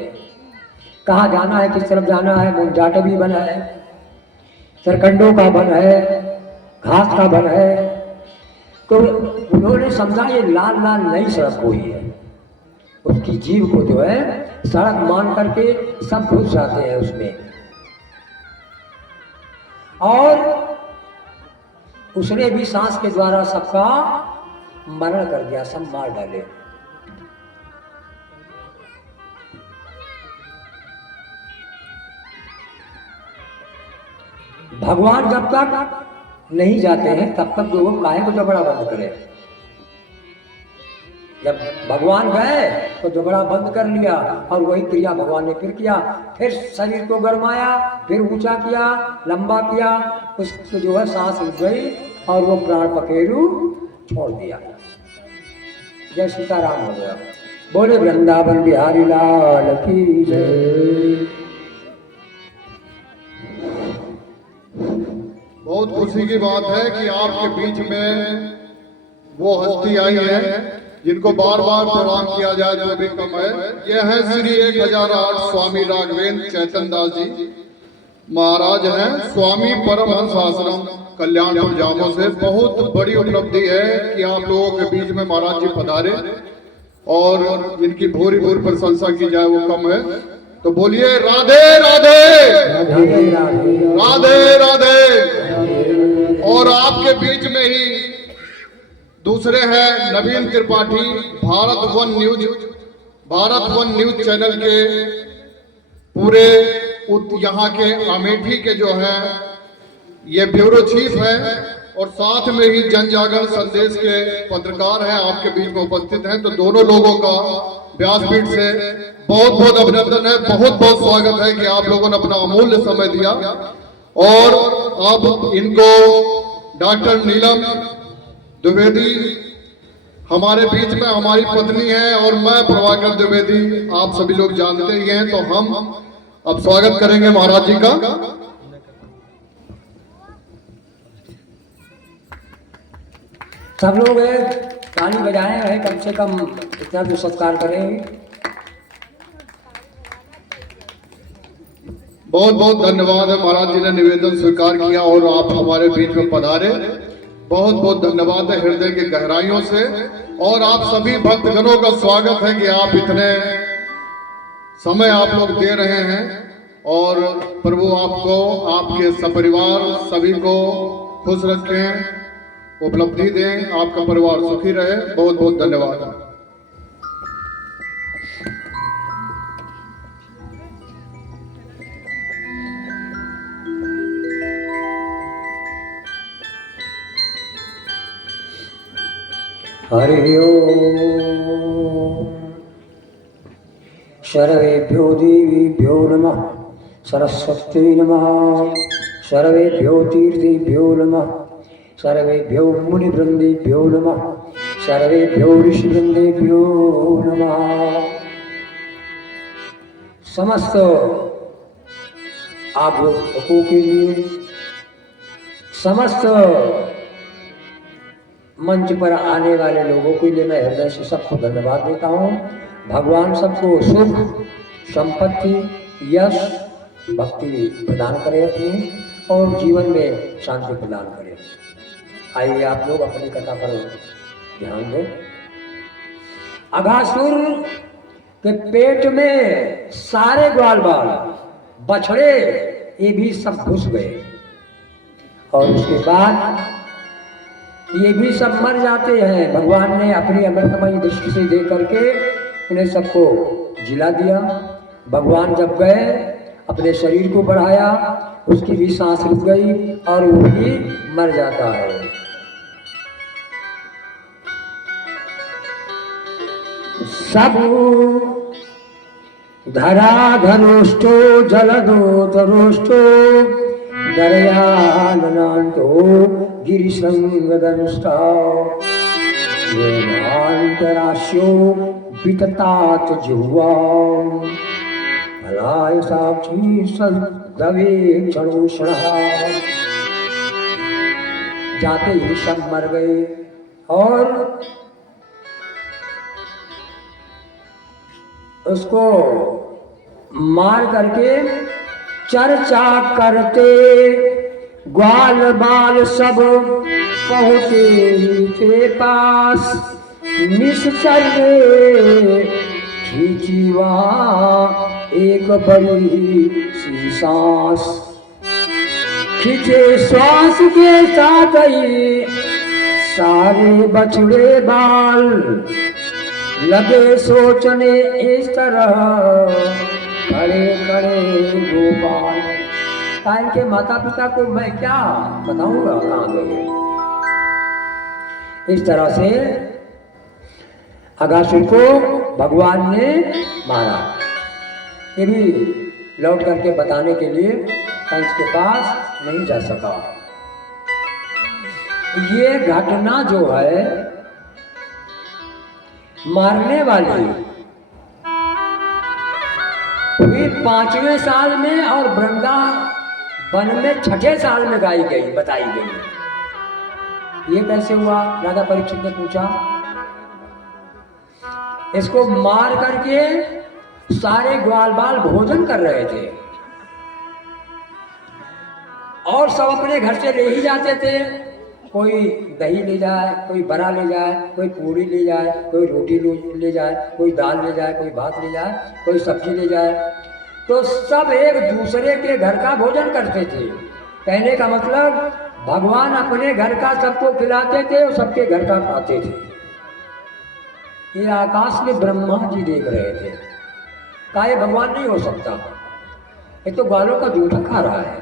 कहाँ जाना है, किस तरफ जाना है। मुंजाट भी बना है, सरकंडों का बन है, घास का बन है। तो उन्होंने समझा ये लाल लाल नई सड़क हुई है, उसकी जीव को जो है सड़क मान करके सब घुस जाते हैं उसमें। और उसने भी सांस के द्वारा सबका मरण कर दिया, सब मार डाले। भगवान जब तक नहीं जाते हैं तब तक लोग काहे को जबड़ा बंद करें। जब भगवान गए तो जबड़ा बंद कर लिया और वही क्रिया भगवान ने फिर किया। फिर शरीर को गरमाया, फिर ऊंचा किया, लंबा किया, उसको जो है सांस रुक गई और वो प्राण पखेरु छोड़ दिया। जय सीताराम हो गया। बोले वृंदावन बिहारी लाल की जय। बहुत खुशी की बात है कि आपके बीच में वो हस्ती आई है जिनको बार बार प्रणाम किया जाए तो भी कम है। ये है श्री 1008 स्वामी राघवेंद्र चैतन दास जी महाराज हैं, स्वामी परमहंस आश्रम कल्याणपुर जामो से। बहुत बड़ी उपलब्धि है कि आप लोगों के बीच में महाराज जी पधारे और इनकी भूरी भूरी प्रशंसा की जाए वो कम है। तो बोलिए राधे राधे राधे राधे। और आपके बीच में ही दूसरे हैं Naveen Tripathi, Bharat one news channel के पूरे यहाँ के अमेठी के जो है ये ब्यूरो चीफ है और साथ में ही जन जागरण संदेश के पत्रकार हैं, आपके बीच में उपस्थित हैं। तो दोनों लोगों का व्यासपीठ से बहुत बहुत अभिनंदन है, बहुत बहुत स्वागत है कि आप लोगों ने अपना अमूल्य समय दिया। और अब इनको डॉक्टर नीलम द्विवेदी हमारे बीच में हमारी पत्नी है और मैं प्रभाकर द्विवेदी, आप सभी लोग जानते ही हैं। तो हम अब स्वागत करेंगे महाराज जी का। सब लोग ताली बजाए हैं, कम से कम इतना तो सत्कार करें। बहुत बहुत धन्यवाद है, महाराज जी ने निवेदन स्वीकार किया और आप हमारे बीच में पधारे। बहुत बहुत धन्यवाद है हृदय की गहराइयों से। और आप सभी भक्तगणों का स्वागत है कि आप इतने समय आप लोग दे रहे हैं और प्रभु आपको आपके सपरिवार सभी को खुश रखें, उपलब्धि दें, आपका परिवार सुखी रहे। बहुत बहुत धन्यवाद। हरि ओम। सर्वेभ्यो देवीभ्यो नमः, सरस्वती नमः, सर्वेभ्यो तीर्थेभ्यो नमः, सर्वेभ्यो मुनिवृंदेभ्यो नमः, सर्वेभ्यो ऋषिवृंदेभ्यो नमः। समस्त आप लोगों के लिए, समस्त मंच पर आने वाले लोगों के लिए मैं हृदय से सबको धन्यवाद देता हूँ। भगवान सबको सुख, संपत्ति, यश, भक्ति प्रदान करे अपनी, और जीवन में शांति प्रदान करे। आइए आप लोग अपनी कथा पर ध्यान दें। अघासुर के पेट में सारे ग्वाल बाल, बछड़े, ये भी सब घुस गए, और उसके बाद ये भी सब मर जाते हैं। भगवान ने अपनी अमृतमयी दृष्टि से देख करके उन्हें सबको जिला दिया। भगवान जब गए, अपने शरीर को बढ़ाया, उसकी भी सांस रुक गई और वो भी मर जाता है। सब धरा धनुष्टो जलदो तरुष्टो दरयाननान्तो गिरिशृंगदंष्टा वेदान्तराश्यो विततात जिह्वा फलाय साक्षी सदवे क्षणोषणः। जाते ही सब मर गए, और उसको मार करके चर्चा करते ग्वाल बाल सब पहुँचे के पास। निश्चर खींचीवा एक बड़ी सी सांस, खींचे श्वास के साथ ही सारे बछड़े बाल। लगे सोचने इस तरह खड़े खड़े गोपाल। इनके माता पिता को मैं क्या बताऊंगा कहाँ गए। इस तरह से अघासुर को भगवान ने मारा। ये भी लौट करके बताने के लिए कंस के पास नहीं जा सका। ये घटना जो है मारने वाली हुई 5वें साल में, और वृंदावन में 6ठे साल में गाई गई, बताई गई। ये कैसे हुआ? राजा परीक्षित ने पूछा। इसको मार करके सारे ग्वाल बाल भोजन कर रहे थे, और सब अपने घर से ले ही जाते थे। कोई दही ले जाए, कोई बड़ा ले जाए, कोई पूरी ले जाए, कोई रोटी ले जाए, कोई दाल ले जाए, कोई भात ले जाए, कोई सब्जी ले जाए। तो सब एक दूसरे के घर का भोजन करते थे। कहने का मतलब भगवान अपने घर का सबको खिलाते थे और सबके घर का खाते थे। ये आकाश में ब्रह्मा जी देख रहे थे। कहा ये भगवान नहीं हो सकता, ये तो ग्वालों का जूठा खा रहा है।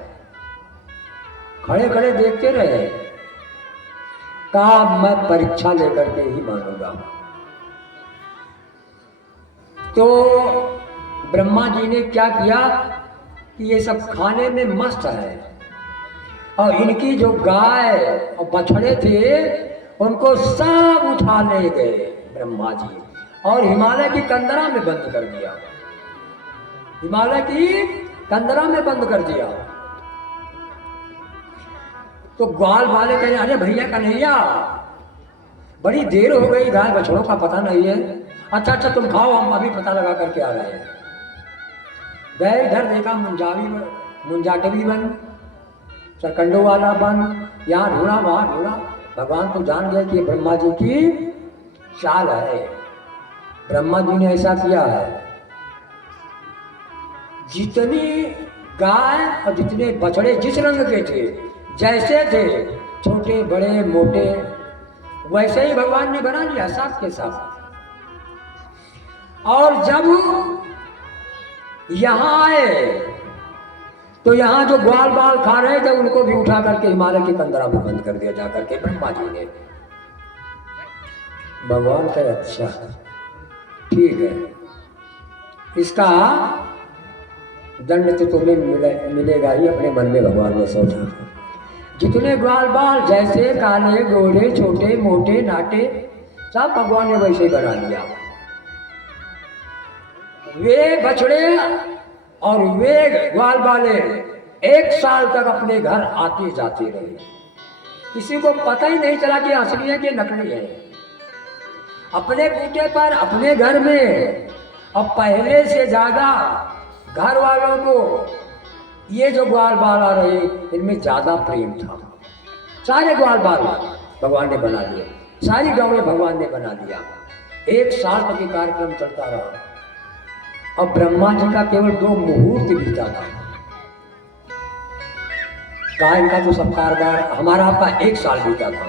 खड़े खड़े देखते रहे। कहा मैं परीक्षा लेकर के ही मानूंगा। तो ब्रह्मा जी ने क्या किया कि ये सब खाने में मस्त है, और इनकी जो गाय और बछड़े थे उनको सब उठा ले गए ब्रह्मा जी, और हिमालय की कंदरा में बंद कर दिया। हिमालय की कंदरा में बंद कर दिया। तो ग्वाल वाले कहे अरे भैया कन्हैया, बड़ी देर हो गई, गाय बछड़ों का पता नहीं है। अच्छा अच्छा तुम खाओ, हम अभी पता लगा करके आ रहे हैं। गए, इधर देखा मुंजाटवी बन, सरकंडों वाला बन, यहाँ ढूंढा वहां ढूंढा। भगवान तो जान गए कि ये ब्रह्मा जी की चाल है। ब्रह्मा जी ने ऐसा किया है, जितनी गाय और जितने बछड़े जिस रंग के थे, जैसे थे छोटे बड़े मोटे वैसे ही भगवान ने बना लिया सब के सब। और जब यहाँ आए तो यहाँ जो ग्वाल बाल खा रहे थे उनको भी उठा करके हिमालय के कंदरा में बंद कर दिया जाकर के ब्रह्मा जी ने। भगवान कहे अच्छा ठीक है, इसका दंड तो तुम्हें मिलेगा ही। अपने मन में भगवान ने सोचा जितने ग्वाल बाल जैसे काले गोरे छोटे मोटे नाटे सब भगवान ने वैसे ही बना लिया। वे बछड़े और वे ग्वाल बाले 1 साल तक अपने घर आते जाते रहे, किसी को पता ही नहीं चला कि असली है कि नकली है। अपने बूटे पर अपने घर में अब पहले से ज्यादा घर वालों को ये जो ग्वाल बाल आ रहे इनमें ज्यादा प्रेम था। सारे ग्वाल बाल भगवान ने बना लिए, सारी गाँवें भगवान ने बना लिया। 1 साल तक ये कार्यक्रम चलता रहा। और ब्रह्मा जी का केवल 2 मुहूर्त बीता था। गाय का तो सब कारबार हमारा आपका 1 साल बीता था।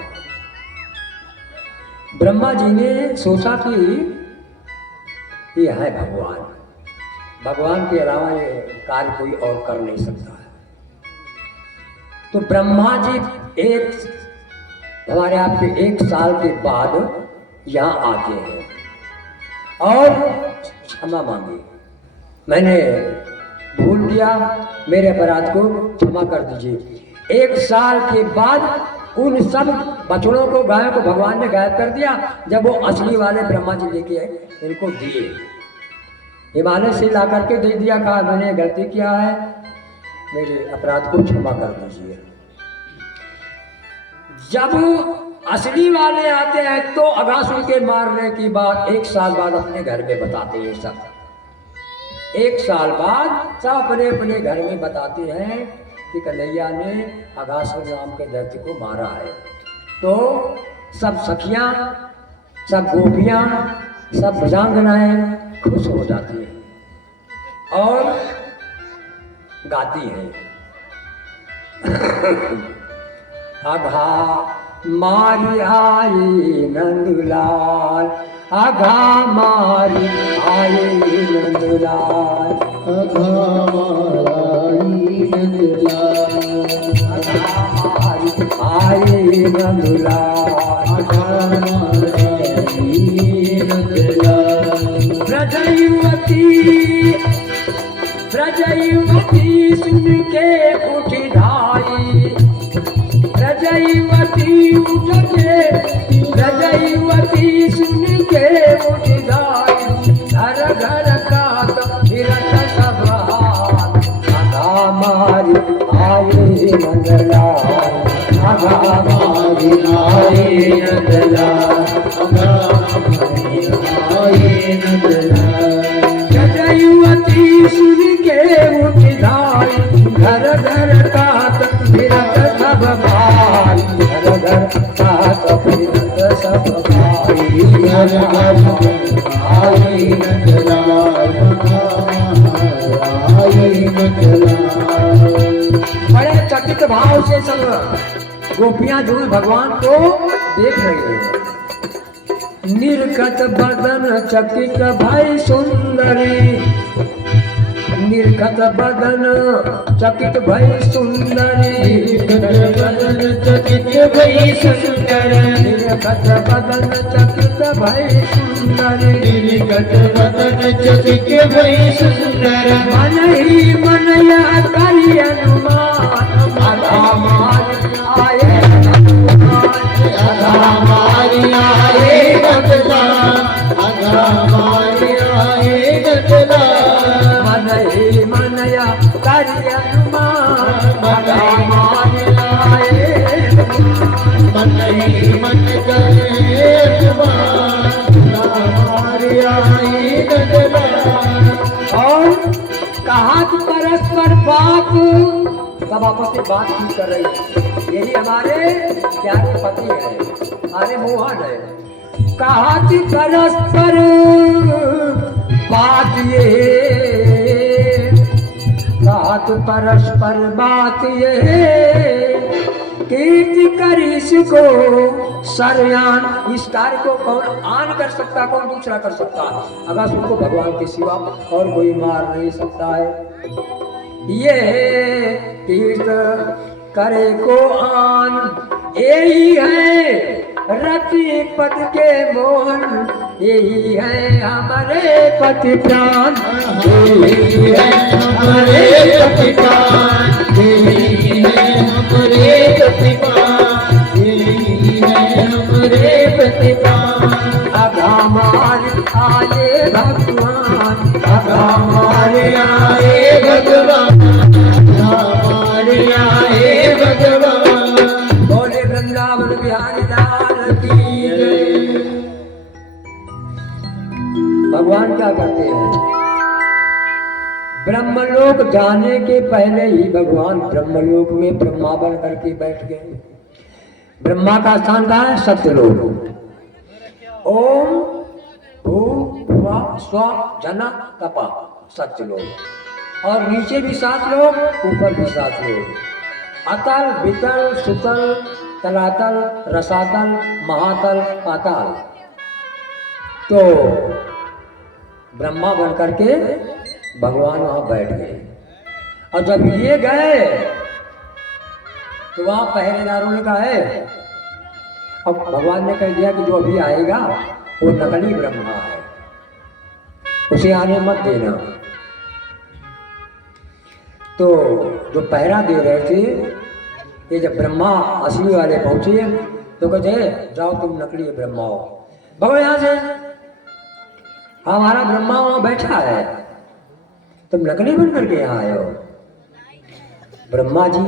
ब्रह्मा जी ने सोचा कि ये है भगवान, भगवान के अलावा ये कार्य कोई और कर नहीं सकता है। तो ब्रह्मा जी हमारे आपके 1 साल के बाद यहाँ आते हैं और क्षमा मांगी, मैंने भूल किया, मेरे अपराध को क्षमा कर दीजिए। 1 साल के बाद उन सब बछड़ों को गायों को भगवान ने गायब कर दिया। जब वो असली वाले ब्रह्मा जी लेके आए इनको दिए, हिमालय से ला करके दे दिया, कहा मैंने गलती किया है, मेरे अपराध को क्षमा कर दीजिए। जब असली वाले आते हैं तो अघासुर के मारने की बात 1 साल बाद अपने घर में बताते हैं। सब 1 साल बाद सब अपने अपने घर में बताते हैं कि कन्हैया ने अघासुर नाम के दैत्य को मारा है। तो सब सखियां, सब गोपियां, सब भुजांगनाएं खुश हो जाती हैं और गाती हैं अघा मारी आई नंदलाल, अघा मारी आई नंदलाल, अघा मारी नंदलाल, आई नंदलाल, अघा मारी नंदलाल। प्रजयुवती सुन के उठ ढाई, प्रजयुवती उठ के, प्रजयुवती सुन के उठ ढाई, घर घर का फिरत सब हाल, अघा मारी आए नंदलाल, अघा मारी आए नंदलाल, अघा मारी आए नंदलाल। प्रजयुवती सुन के उठ ढाई, घर घर का फिरत सब भाई, घर घर का फिरत सब भाई, घर घर आई नंदलाल, आई नंदलाल। बड़े चकित भाव से सब गोपियां जो भगवान को देख रही है। निर्खत बदन चकित भई सुंदरी, निर्खत बदन चकित भई सुंदरी, बदन चकित भई सुंदरी, निर्खत बदन चकित भई सुंदरी, निर्खत बदन चकित भई सुंदरी। मन ही मन यह करी अनुमान, अघा मारी आए नंदलाल, अघा मारी आए नंदलाल, अघा मारी आए नंदलाल। मन ही मन यह करी अनुमान, अघा मारी आए मन ही मन करे जुबान, मारी आए नंदलाल। और कहा कि परस्पर बात, सब आपस में बात की कर रही है। यही हमारे प्यारे पति है, हमारे मोहन है। कहा कि परस्पर बात ये, कहा कि परस्पर बात ये, कीर्ति कर इसको सरयान। इस कार्य को कौन आन कर सकता, कौन दूसरा कर सकता? अगर उसको भगवान के सिवा और कोई मार नहीं सकता है। ये कीर्त करे को आन, यही है रति पद के मोहन, यही है हमारे पति प्राण, यही है हमारे पति प्राण, यही है हमारे पति प्राण, यही है हमारे पति प्राण। अघामार आए भगवान, अघामार आए भगवान, अघामार आए भगवान। बोले वृंदावन बिहारी लाल की जय। भगवान क्या करते हैं? ब्रह्मलोक जाने के पहले ही भगवान ब्रह्मलोक में ब्रह्मा बन करके बैठ गए। ब्रह्मा का स्थान कहाँ है? सत्यलोक। ओम भूर्भुवः स्वः जन तपः, सत्यलोक। और नीचे भी 7 लोग, ऊपर भी 7 लोग। अतल वितल सुतल तलातल रसातल महातल पाताल। तो ब्रह्मा बन करके भगवान वहां बैठ गए। और जब ये गए तो वहां पहरेदारों ने कहा है, अब भगवान ने कह दिया कि जो अभी आएगा वो नकली ब्रह्मा है, उसे आने मत देना। तो जो पहरा दे रहे थे, ये जब ब्रह्मा असली वाले पहुंचे तो कहते जाओ तुम नकली ब्रह्मा हो, भगो यहाँ से, हमारा ब्रह्मा वहां बैठा है, तुम नकली बन करके यहाँ आए हो। ब्रह्मा जी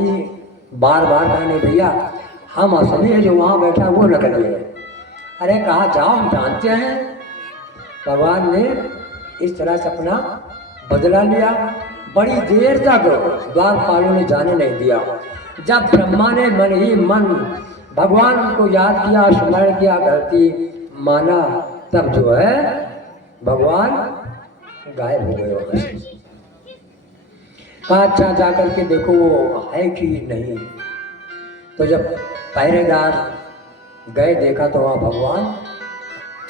बार बार कहने भैया हम असली है, जो वहां बैठा वो नकली है। अरे कहा जाओ हम जानते हैं। भगवान ने इस तरह से अपना बदला लिया। बड़ी देर तक द्वारपालों ने जाने नहीं दिया। जब ब्रह्मा ने मन ही मन भगवान को याद किया, स्मरण किया, गलती माना, तब जो है भगवान गायब हो गए वहां से। कहा अच्छा जा करके देखो वो है कि नहीं। तो जब पहरेदार गए देखा तो वहां भगवान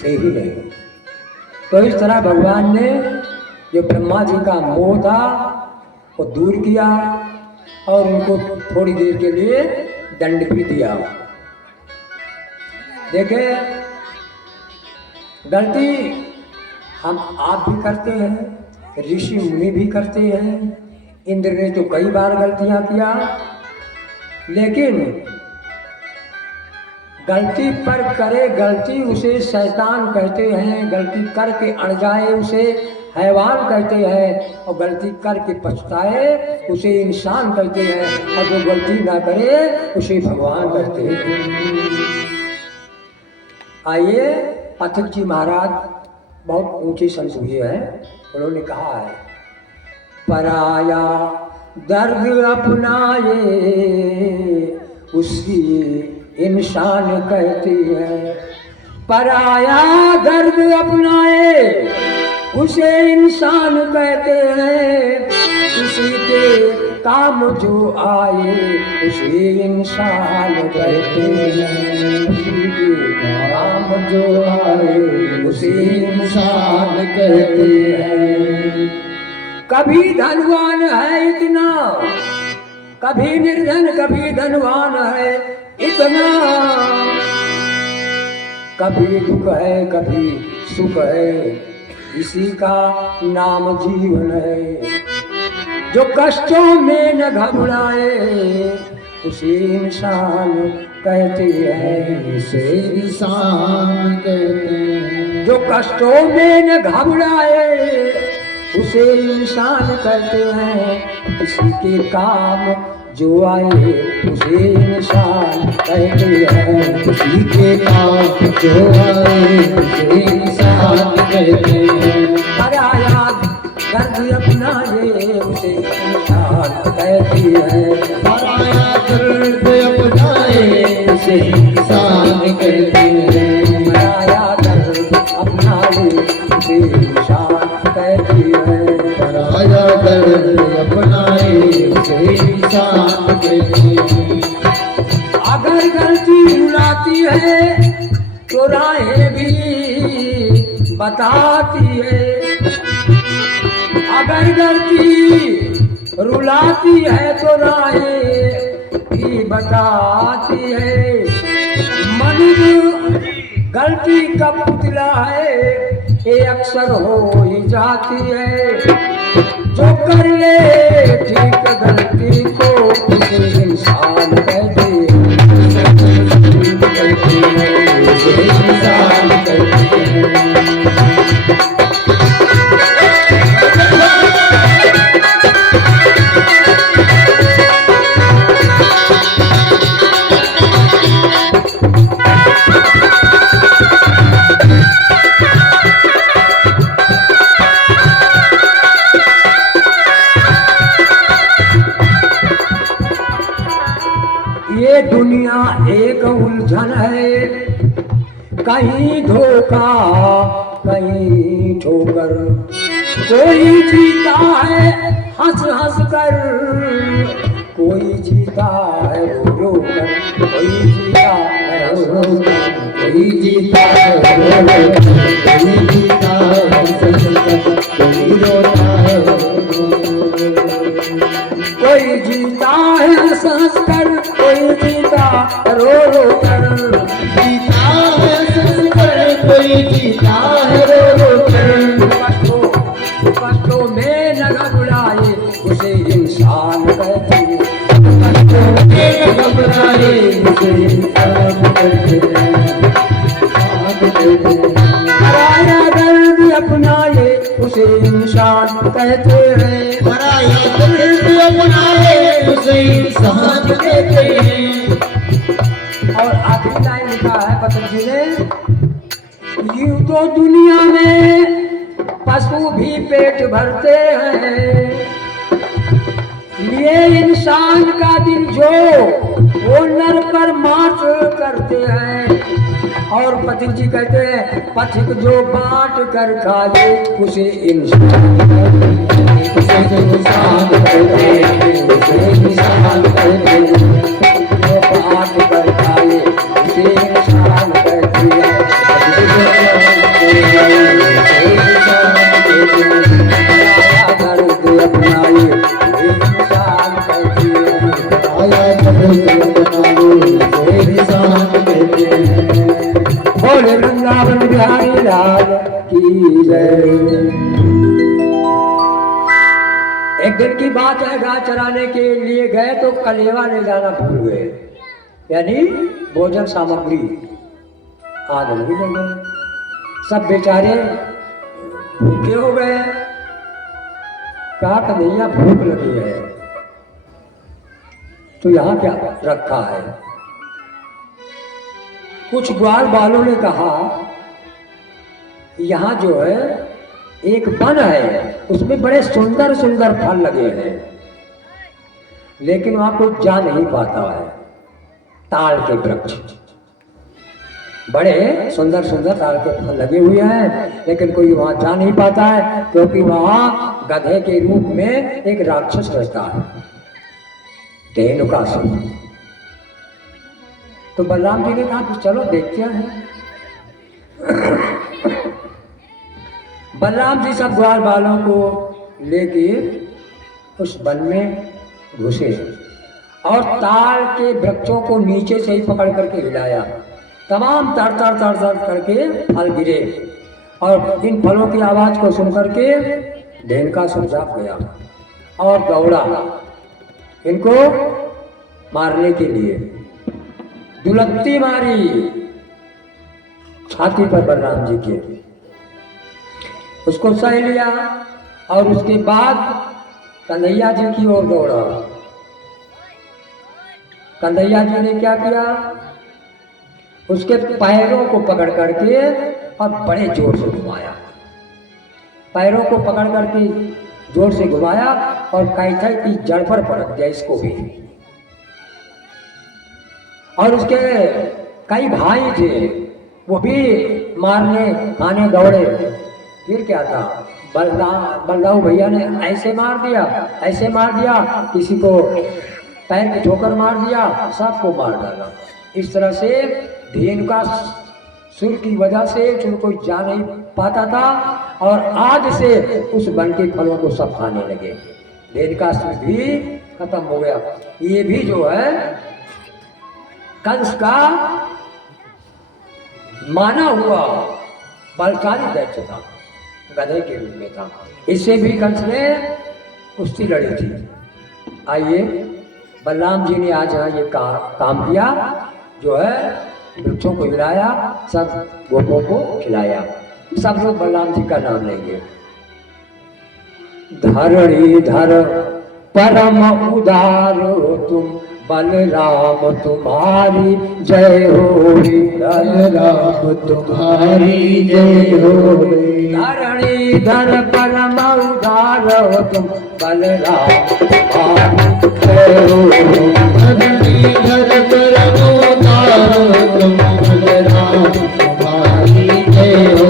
थे ही नहीं। तो इस तरह भगवान ने जो ब्रह्मा जी का मोह था वो दूर किया और उनको थोड़ी देर के लिए दंड भी दिया। देखे गलती हम आप भी करते हैं, ऋषि मुनि भी करते हैं, इंद्र ने तो कई बार गलतियां किया, लेकिन गलती पर करे गलती उसे शैतान कहते हैं, गलती करके अड़ जाए उसे हैवान कहते हैं, और गलती करके पछताए उसे इंसान कहते हैं, और जो गलती ना करे उसे भगवान कहते हैं। आइए पथिक जी महाराज बहुत ऊंचे संत हुए हैं, उन्होंने कहा है पराया दर्द अपनाए उसी इंसान कहती है, पराया दर्द अपनाए उसे इंसान कहते हैं, किसी के काम जो आए उसे इंसान कहते हैं, किसी के काम जो आए उसे इंसान कहते हैं। कभी धनवान है इतना, कभी निर्धन, कभी धनवान है इतना, कभी दुख है कभी सुख है, इसी का नाम जीवन है। जो कष्टों में न घबराए उसे इंसान कहते हैं, उसे इंसान कहते हैं। जो कष्टों में न घबराए उसे इंसान कहते हैं, किसी के काम जो आए उसे इंसान कहते हैं, किसी के काम जो आए उसे इंसान कहते हैं। पराया दर्द अपनाए उसे इंसान कहती है, पराया दर्द अपनाए उसे इंसान कहते हैं, पराया दर्द अपनाए उसे इंसान कहती है, पराया दर्द अपनाए उसे इंसान कहती है। है तो राहें भी बताती है, अगर गलती रुलाती है तो राहें भी बताती है। मनुष्य गलती का पुतला है, ये अक्सर हो ही जाती है। जो कर ले ठीक गलती को उसे इंसान कहते हैं, उसे इंसान कहते हैं। ये दुनिया एक उलझन है, कहीं धोखा कहीं ठोकर। कोई जीता है हंस हंस कर, कोई जीता है रो रो कर, कोई जीता है रो रो कर, कोई जीता है रो रो कर, कोई जीता है हंस हंस कर, कोई रोता है रो रो कर। कोई जीता है हंस हंस कर, कोई जीता रो रो कर, जीता है हंस कर, कोई जीता है रो रो कर। कष्टों में न घबराए उसे इंसान कहते हैं, कष्टों में न घबराए उसे इंसान कहते हैं। पराया दर्द अपनाए उसे इंसान कहते हैं, पराया दर्द अपनाए उसे इंसान कहते हैं। और आखिरी लाइन लिखा है पतंजलि ने, यूं तो दुनिया में पशु भी पेट भरते हैं, लिए इंसान का दिल जो वो नर पर मात करते हैं। और पथिक जी कहते हैं, पथिक जो बांट कर खाए उसे इंसान कहते हैं, उसे इंसान कहते हैं, उसे इंसान कहते हैं। जो बांट कर खाए उसे इंसान कहते हैं, दर्द अपनाए इंसान कहते हैं, आया दर्द अपनाए उसे इंसान कहते हैं। बोले वृंदावन बिहारी लाल की जय। एक दिन की बात है, गाय चराने के लिए गए तो कलेवा ले जाना भूल गए, यानी भोजन सामग्री आग नहीं ले गए। सब बेचारे भूखे हो गए। कहा कन्हैया भूख लगी है तो यहाँ क्या रखा है। कुछ ग्वाल वालों ने कहा यहाँ जो है एक वन है, उसमें बड़े सुंदर सुंदर फल लगे हैं, लेकिन वहां कोई जा नहीं पाता है। ताल के वृक्ष बड़े सुंदर सुंदर ताल के फल लगे हुए हैं, लेकिन कोई वहां जा नहीं पाता है, क्योंकि वहां गधे के रूप में एक राक्षस रहता है, धेनुकासुर। तो बलराम जी ने कहा कि चलो देखते हैं। बलराम जी सब ग्वाल वालों को लेके उस वन में घुसे और ताल के वृक्षों को नीचे से ही पकड़ करके हिलाया। तमाम तर तर तर तर करके फल गिरे और इन फलों की आवाज को सुन करके धेनुकासुर जाग गया और दौड़ा इनको मारने के लिए। दुलत्ती मारी छाती पर बलराम जी के, उसको सह लिया और उसके बाद कन्हैया जी की ओर दौड़ा। कन्हैया जी ने क्या किया, उसके पैरों को पकड़ करके और बड़े जोर से घुमाया। पैरों को पकड़ करके जोर से घुमाया और कैथे की जड़ पर पड़क गया इसको भी। और उसके कई भाई थे, वो भी मारने आने दौड़े। फिर क्या था, बलदाऊ भैया ने ऐसे मार दिया, किसी को पैर में ठोकर मार दिया, सबको मार डाला। इस तरह से धेनु का सुर की वजह से उसमें कोई जा नहीं पाता था और आज से उस वन के फलों को सब खाने लगे। धेनु का सुर भी खत्म हो गया। ये भी जो है कंस का माना हुआ बलशाली दैत्य था, गधे के रूप में था। इससे भी कंस ने कुश्ती लड़ी थी। आइए, बलराम जी ने आज यहाँ ये काम किया, जो है वृक्षों को हिलाया, सब गोपों को खिलाया। सब लोग बलराम जी का नाम लेंगे। धरणीधर परम उदारो तुम, बलराम तुम्हारी जय हो, बलराम तुम्हारी जय हो। धरणीधर परम उदारो तुम, बलराम तुम्हारी जय हो। धरणीधर परम उदारो तुम, बलराम तुम्हारी जय हो।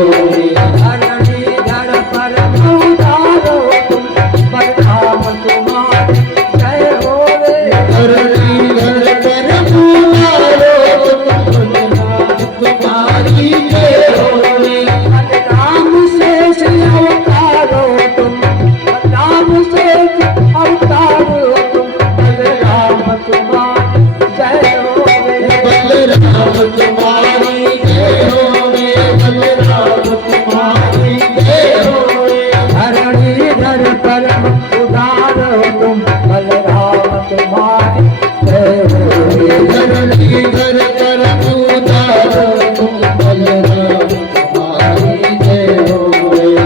धरणीधर परम उदारो तुम, बलराम तुम्हारी जय हो। धरणीधर परम उदारो तुम, बलराम तुम्हारी जय हो। बलराम शेष अवतारो तुम, बलराम शेष अवतारो तुम, बलराम तुम्हारी जय हो। बलराम तुम्हारी जय हो, बलराम तुम्हारी जय हो। धरणीधर परम उदारो तुम, बलराम तुम्हारी जय हो। धरणीधर परम उदारो तुम, बलराम तुम्हारी जय हो।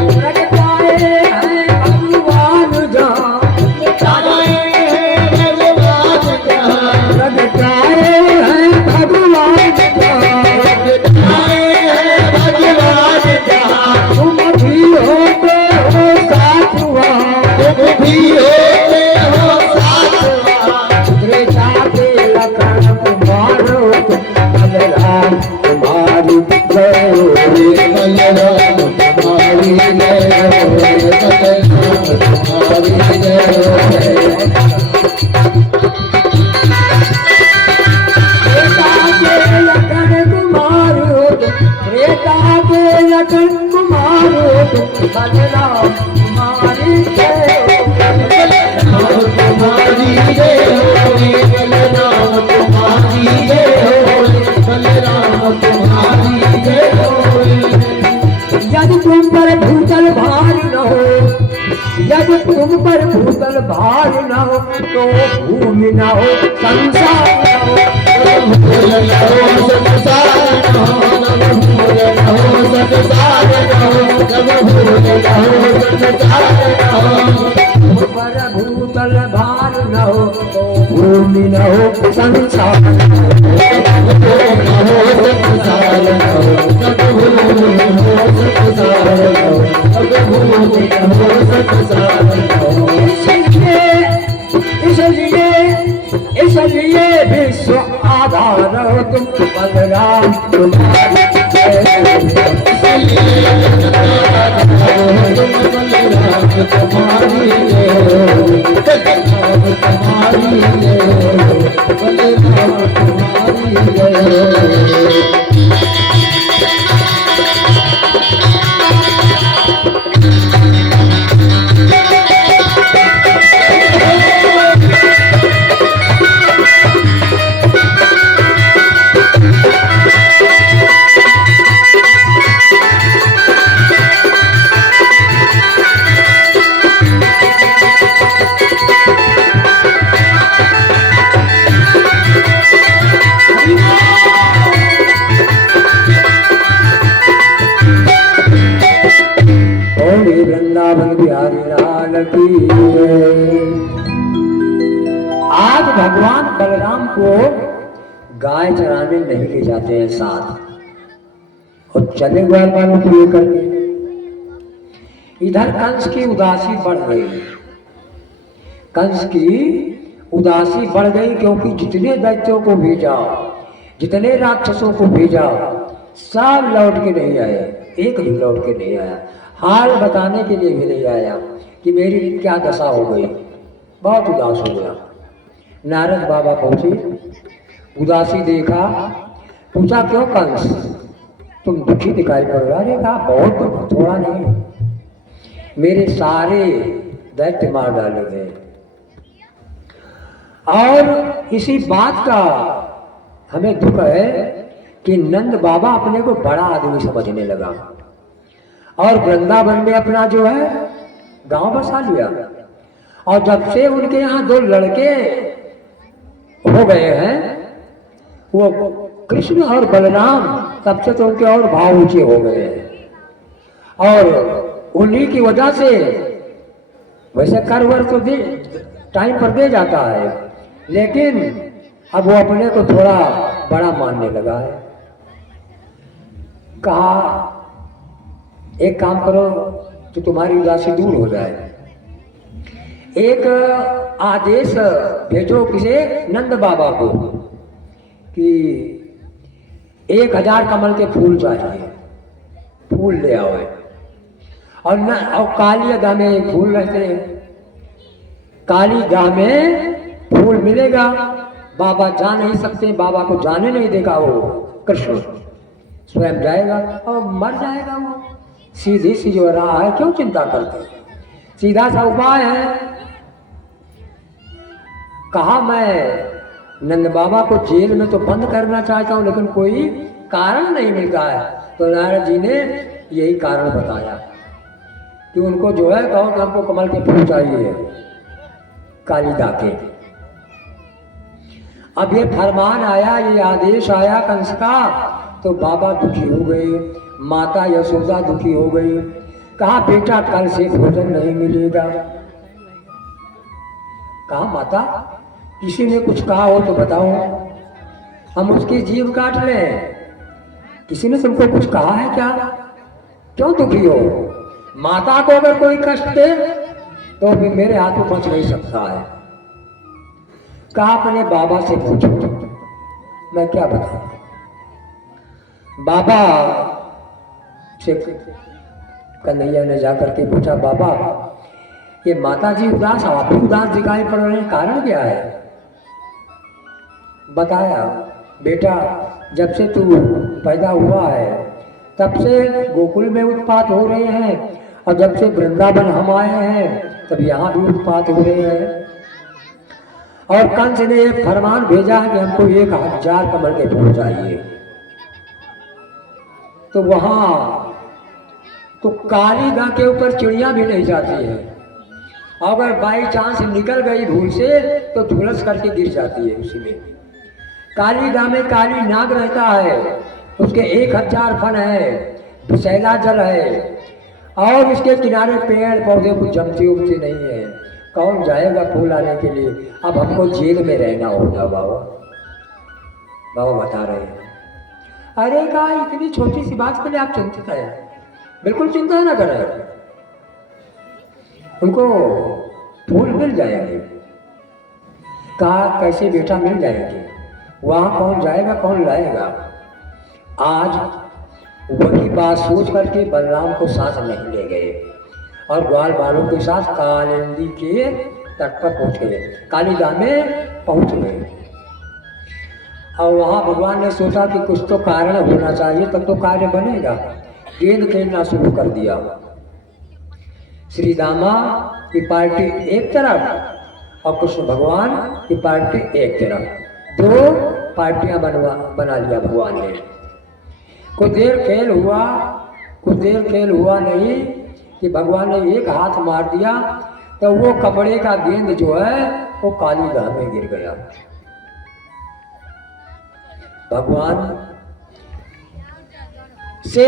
प्रगटाए हैं भगवान जहाँ, प्रगटाए हैं भगवान जहाँ, प्रगटाए हैं भगवान जहाँ, प्रगटाए हैं भगवान जहाँ। तुम भी होते हो साथ वहाँ, तुम भी होते हो साथ वहाँ। त्रेता के लखन तुम्हारो तुम, बलराम तुम्हारी जय हो। बलराम तुम्हारी जय हो, बलराम तुम्हारी जय हो। त्रेता के लखन तुम्हारो तुम, बलराम तुम्हारी जय हो। बलराम तुम्हारी जय हो, बलराम तुम्हारी जय हो, बलराम तुम्हारी जय हो। यदि तुम पर भूतल भार न हो, यदि तुम पर भूतल भार न हो, तो भूमि न हो, संसार न हो। भूल न हो संसार न हो, जब भूल न हो संसार न हो, जब भूल न हो संसार न हो। तुम पर भूतल भार न हो, तो भूमि न हो, संसार न हो। इसलिए विश्व आधार हो तुम, बलराम तुम्हारी जय वृंदावन बिहारी लाल की जय। आज भगवान बलराम को गाय चराने नहीं ले जाते हैं साथ और चले ग्वाल वालों को लेकर के। इधर कंस की उदासी बढ़ गई, कंस की उदासी बढ़ गई क्योंकि जितने दैत्यों को भेजा, जितने राक्षसों को भेजा, सब लौट के नहीं आए, एक भी लौट के नहीं आया। हाल बताने के लिए भी नहीं आया कि मेरी क्या दशा हो गई। बहुत उदास हो गया। नारद बाबा पहुंचे, उदासी देखा पूछा क्यों कंस, तुम दुखी दिखाई पड़ रहा है? कहा बहुत दुख, थोड़ा नहीं, मेरे सारे दैत्य मार डाले गए। और इसी बात का हमें दुख है कि नंद बाबा अपने को बड़ा आदमी समझने लगा और वृंदावन में अपना जो है गांव बसा लिया। और जब से उनके यहाँ दो लड़के हो गए हैं, वो कृष्ण और बलराम, तब से तो उनके और भाव ऊंचे हो गए हैं। और उन्हीं की वजह से वैसे करवर तो दे टाइम पर दे जाता है, लेकिन अब वो अपने को थोड़ा बड़ा मानने लगा है। कहा एक काम करो तो तुम्हारी उदासी दूर हो जाए, एक आदेश भेजो किसे, नंद बाबा को, कि 1000 कमल के फूल चाहिए, फूल ले आओ। और न और काली गाह में एक फूल रहते हैं, काली गाह में फूल मिलेगा। बाबा जा नहीं सकते, बाबा को जाने नहीं देगा वो कृष्ण, स्वयं जाएगा और मर जाएगा वो। सीधी सी जो राह है, क्यों चिंता करते, सीधा सा उपाय है। कहा मैं नंद बाबा को जेल में तो बंद करना चाहता हूं, लेकिन कोई कारण नहीं मिलता है। तो नारद जी ने यही कारण बताया कि उनको जो है कहो कि हमको कमल के फूल चाहिए, कालिदा के। अब ये फरमान आया, ये आदेश आया कंस का, तो बाबा दुखी हो गए, माता यशोदा दुखी हो गई। कहा बेटा कल से भोजन नहीं मिलेगा। कहा माता किसी ने कुछ कहा हो तो बताओ, हम उसकी जीभ काट लें। किसी ने तुमको कुछ कहा है क्या? क्यों दुखी हो? माता को अगर कोई कष्ट दे तो भी मेरे हाथों बच नहीं सकता है। कहा अपने बाबा से पूछो, मैं क्या बताऊं। बाबा से कन्हैया ने जाकर के पूछा, बाबा ये माता जी उदास, आप भी उदास दिखाई पड़ रहे हैं, कारण क्या है? बताया बेटा जब से तू पैदा हुआ है तब से गोकुल में उत्पात हो रहे हैं, और जब से वृंदावन हम आए हैं तब यहाँ भी उत्पात हो रहे हैं। और कंस ने एक फरमान भेजा है कि हमको 1000 कमल के फूल चाहिए। तो वहां तो काली गां के ऊपर चिड़िया भी नहीं जाती है, अगर बाई चांस निकल गई भूल से तो झुलस करके गिर जाती है उसी में। काली गां में काली नाग रहता है, उसके 1000 फन है, विषैला जल है, और उसके किनारे पेड़ पौधे कुछ जमते उमते नहीं है। कौन जाएगा फूल आने के लिए? अब हमको जेल में रहना होगा। बाबा बाबा बता रहे हैं। अरे कहा इतनी छोटी सी बात के लिए आप चिंतित है? बिल्कुल चिंता ना करें, उनको फूल मिल जाएंगे। कहा कैसे बेटा मिल जाएंगे? वहां कौन जाएगा, कौन लाएगा? आज वही बात सोच करके बलराम को साथ नहीं ले गए और ग्वाल बालों के साथ कालिंदी के तट पर पहुंच गए, कालिदा में पहुंच गए। और वहां भगवान ने सोचा कि कुछ तो कारण होना चाहिए, तब तो कार्य बनेगा। गेंद खेलना शुरू कर दिया। श्री रामा की पार्टी एक तरफ और कृष्ण भगवान की पार्टी एक तरफ, 2 पार्टियां बना लिया भगवान ने। कुछ देर खेल हुआ नहीं कि भगवान ने एक हाथ मार दिया तो वो कपड़े का गेंद जो है वो काली गाह में गिर गया। भगवान से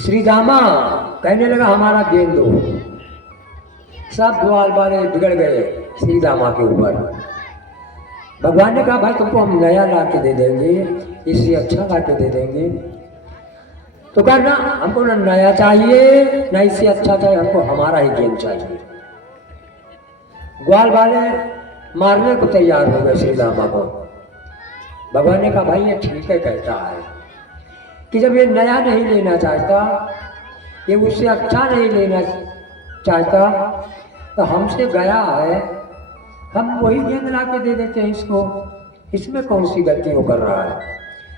श्री रामा कहने लगा हमारा गेंद दो। सब ग्वाल बाले बिगड़ गए श्री रामा के ऊपर। भगवान ने कहा भाई तुमको हम नया ला के दे देंगे, इससे अच्छा ला के दे देंगे। तो कहा ना हमको ना नया चाहिए ना इससे अच्छा चाहिए, हमको हमारा ही गेंद चाहिए। ग्वाल वाले मारने को तैयार हो गए श्री रामा को। भगवान ने कहा भाई ये ठीक है कहता है कि जब ये नया नहीं लेना चाहता, ये उससे अच्छा नहीं लेना चाहता, तो हमसे गया है, हम वही गेंद ला के दे देते हैं इसको, इसमें कौन सी गलती वो कर रहा है।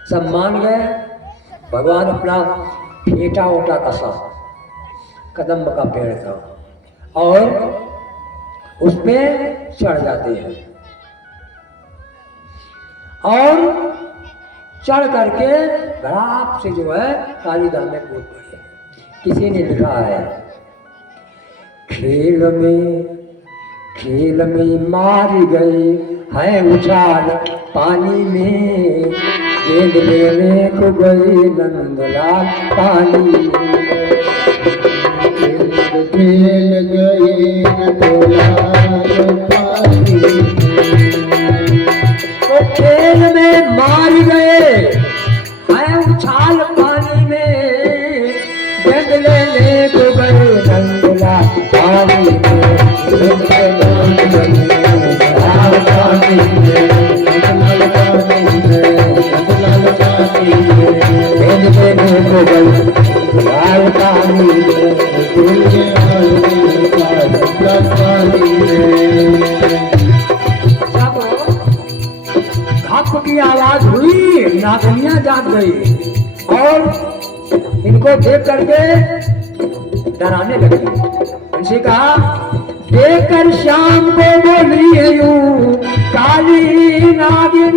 सब मान गए। भगवान अपना फेटा ओटा कसा, कदम्ब का पेड़ था, और उस पे चढ़ जाते हैं और चढ़ करके धड़ाप से जो है कालीदास में कूद पड़े। किसी ने लिखा है, खेल में मार गए है उछाल पानी में, गेंद लेने को गए नंदलाल पानी में। खेल गए नंदलाल पानी में, तो खेल में मार गए है उछाल पानी में, गेंद लेने को गए नंदलाल पानी में। घप की आवाज हुई, नागनियां जाग गई और इनको देख करके डराने लगी। उनसे कहा, देखकर शाम को बोली है यूं काली नागिन,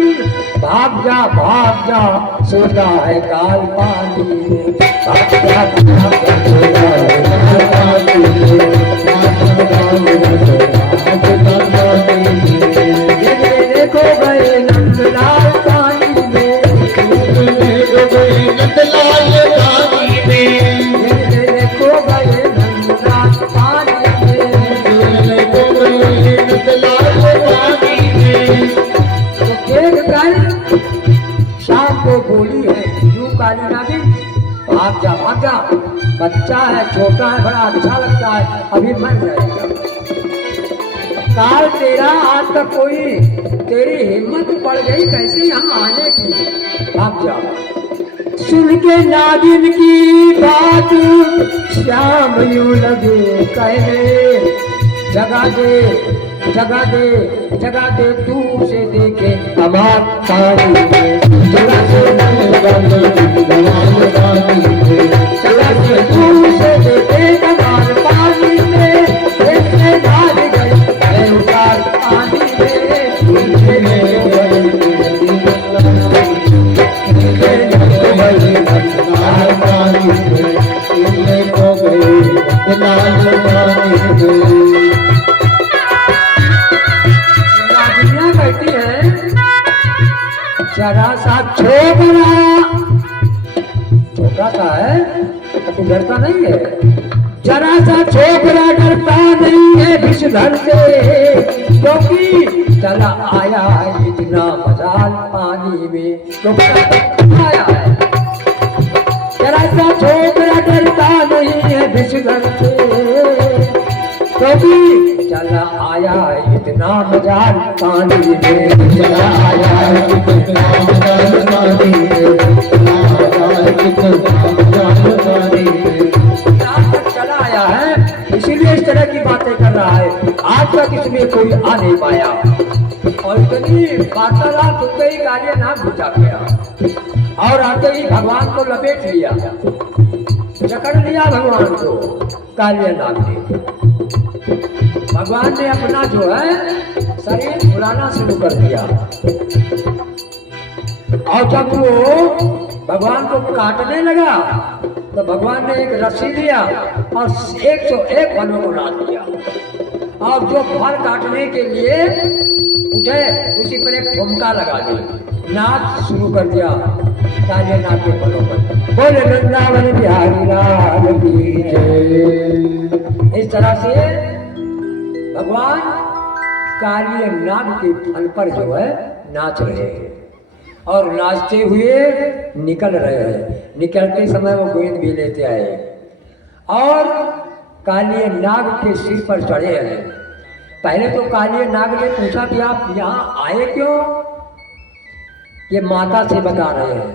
भाग जा सोता है काल पानी में, भाग जा सोता है काल पानी में, देखने को गए नंदलाल पानी में, देखने को गए नंदलाल पानी में, देखने को गए नंदलाल पानी में, देखने को गए नंदलाल पानी में। तो देख कर शाम को बोली है यूं काली नागिन, भाग जा, बच्चा है, छोटा है, बड़ा अच्छा लगता है, अभी मर जाएगा। काल तेरा, आज तक कोई तेरी हिम्मत पड़ गई कैसे यहाँ आने की, भाग जा। सुन के नागिन की बात श्याम यूं लगे कहने, जगा दे तू से देखे हमार पानी में, जगा से तू से देखे हमार पानी में, ऐसे डाल गई है उतार पानी नागिनियां कहती है, जरा सा छोटा सा है तो तू डरता नहीं है, जरा सा छोकरा डरता नहीं है विषधर से, क्योंकि चला आया है इतना मजाल पानी में, क्योंकि आया है। जरा सा छोकरा डरता नहीं है विषधर से, क्योंकि चला आया है इतना मजाल पानी में, चला आया है इतना मजाल पानी में, चला आया है इसीलिए इस तरह की बातें कर रहा है। आज तक इसमें कोई आ नहीं पाया और इतनी वार्तालाप सुन गई, गालियां नाक बुझा गया और आते ही भगवान को लपेट लिया, जकड़ लिया भगवान को कालिया नाग ने। भगवान ने अपना जो है शरीर फुलाना शुरू कर दिया और जब वो भगवान को काटने लगा तो भगवान ने एक रस्सी लिया और 101 फलों को डाल दिया और जो फल काटने के लिए उठे उसी पर एक ठुमका लगा दी, नाच शुरू कर दिया कालिया नाग के फलों पर। बोले वृंदावन बिहारी लाल की जय। इस तरह से भगवान कालिया नाग के फल पर जो है नाच रहे हैं और नाचते हुए निकल रहे हैं। निकलते समय वो गोविंद भी लेते आए और कालिया नाग के सिर पर चढ़े हैं। पहले तो कालिया नाग ने पूछा कि आप यहाँ आए क्यों? ये माता से बता रहे हैं।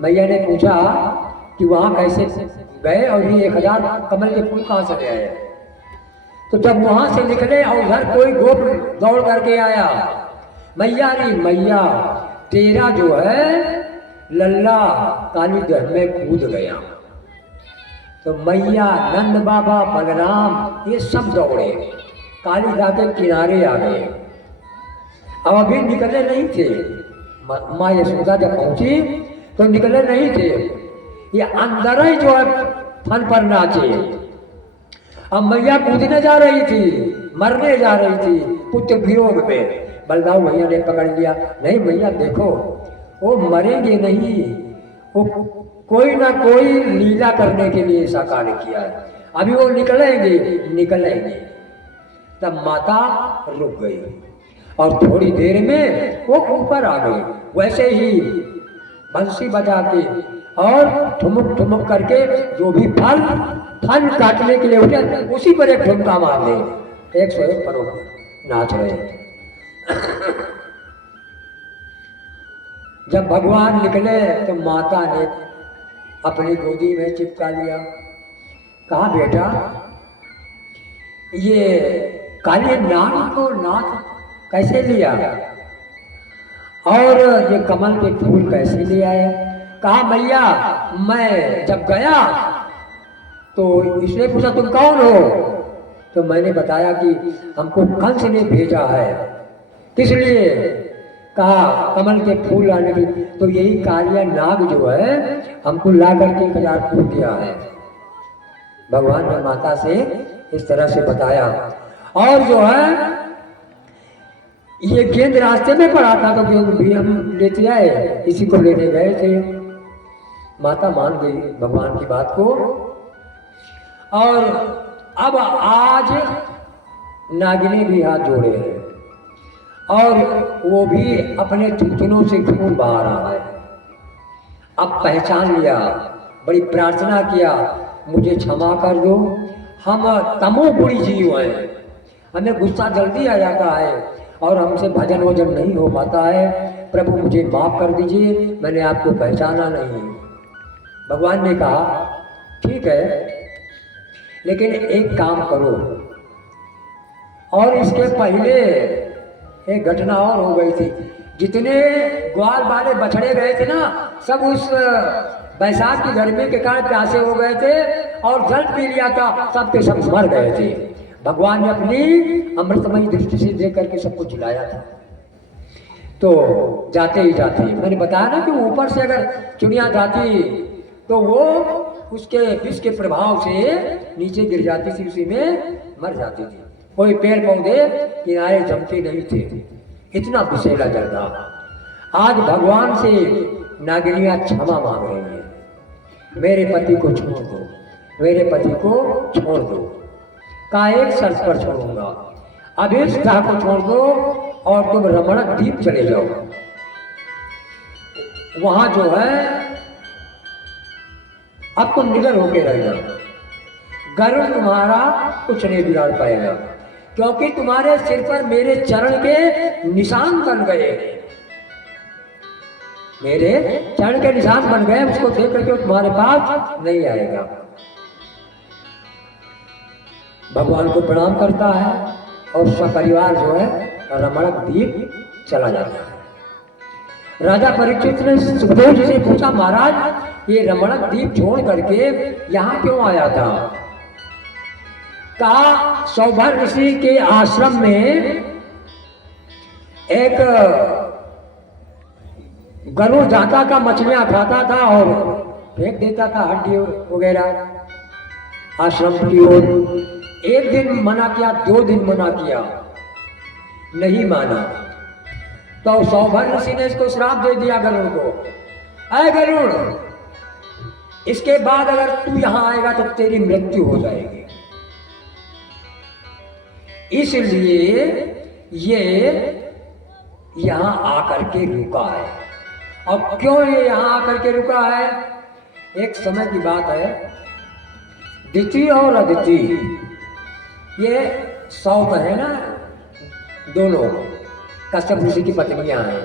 मैया ने पूछा कि वहाँ कैसे गए और ये 1000 कमल के फूल कहाँ से आए? तो जब वहाँ से निकले और उधर कोई गोप दौड़ करके आया, मैया रे मैया तेरा जो है लल्ला काली दह में कूद गया। तो मैया, नंद बाबा, बलराम ये सब दौड़े, कालिदा के किनारे आ गए। अब अभी निकले नहीं थे। माँ यशोदा जब पहुंची तो निकले नहीं थे, ये अंदर ही जो है फन पर नाचे। अब मैया कूदने जा रही थी, मरने जा रही थी पुत्र वियोग में। बलदाऊ भैया ने पकड़ लिया, नहीं मैया देखो, वो मरेंगे नहीं, वो कोई ना कोई लीला करने के लिए ऐसा कार्य किया है, अभी वो निकलेंगे। तब माता रुक गई और थोड़ी देर में वो ऊपर आ गई। वैसे ही बंसी बजा के और ठुमुक ठुमुक करके जो भी फल काटने के लिए उठे, उसी पर एक ठुमका मार दे, 101 पर नाच रहे। जब भगवान निकले तो माता ने अपनी गोदी में चिपका लिया, कहा बेटा ये काली नाग को नाच कैसे लिया और ये कमल के फूल कैसे ले आए? कहा मैया मैं जब गया तो इसने पूछा तुम कौन हो? तो मैंने बताया कि हमको कंस ने भेजा है। किस लिए? कहा कमल के फूल लाने की। तो यही कालिया नाग जो है हमको ला करके 1000 फूल दिया है। भगवान ने माता से इस तरह से बताया। और जो है ये गेंद रास्ते में पड़ा था तो गेंद भी हम लेते आए, इसी को लेने गए थे। माता मान गई भगवान की बात को। और अब आज नागिनी भी हाथ जोड़े हैं और वो भी अपने थुथुनों से खून बहा रहा है। अब पहचान लिया, बड़ी प्रार्थना किया, मुझे क्षमा कर दो, हम तमोगुणी जीव हैं, हमें गुस्सा जल्दी आ जाता है और हमसे भजन वजन नहीं हो पाता है, प्रभु मुझे माफ कर दीजिए, मैंने आपको पहचाना नहीं। भगवान ने कहा ठीक है, लेकिन एक काम करो। और इसके पहले एक घटना और हो गई थी। जितने ग्वाल वाले बछड़े गए थे ना, सब उस बैसाख की गर्मी के कारण प्यासे हो गए थे और जल पी लिया था, सब के सब मर गए थे। भगवान ने अपनी अमृतमयी दृष्टि से देख करके सबको जिलाया था। तो जाते ही जाते मैंने बताया ना कि ऊपर से अगर चिड़िया जाती तो वो उसके विष के प्रभाव से नीचे गिर जाती थी, उसी में मर जाती थी। कोई पेड़ पौधे किनारे जमते नहीं थे, इतना विषैला जल रहा। आज भगवान से नागिनियां क्षमा मांग रही हैं, मेरे पति को छोड़ दो, मेरे पति को छोड़ दो। का एक शर्त पर छोड़ूंगा, अभिष्ठा को छोड़ दो और तुम रमणक द्वीप चले जाओ। वहां जो है अब तुम निडर होके रहना, गरुड़ तुम्हारा कुछ नहीं बिगाड़ पाएगा, क्योंकि तुम्हारे सिर पर मेरे चरण के निशान बन गए, मेरे चरण के निशान बन गए, उसको देख करके तुम्हारे पास नहीं आएगा। भगवान को प्रणाम करता है और सपरिवार जो है रमणक द्वीप चला जाता है। राजा परीक्षित ने सुखदेव जी से पूछा, महाराज ये रमणक द्वीप छोड़ करके यहाँ क्यों आया था? कहा सौभर ऋषि के आश्रम में एक गरुड़ जाता का मछलियां खाता था और फेंक देता था हड्डी वगैरह आश्रम की ओर। एक दिन मना किया, 2 दिन मना किया, नहीं माना, तो सौभर ऋषि ने इसको श्राप दे दिया गरुड़ को, अरे गरुड़ इसके बाद अगर तू यहां आएगा तो तेरी मृत्यु हो जाएगी। इसलिए ये यहां आकर के रुका है। अब क्यों ये यहां आकर के रुका है? एक समय की बात है, दिति और अदिति ये सौत है ना, दोनों कश्यप ऋषि की पत्नियां हैं।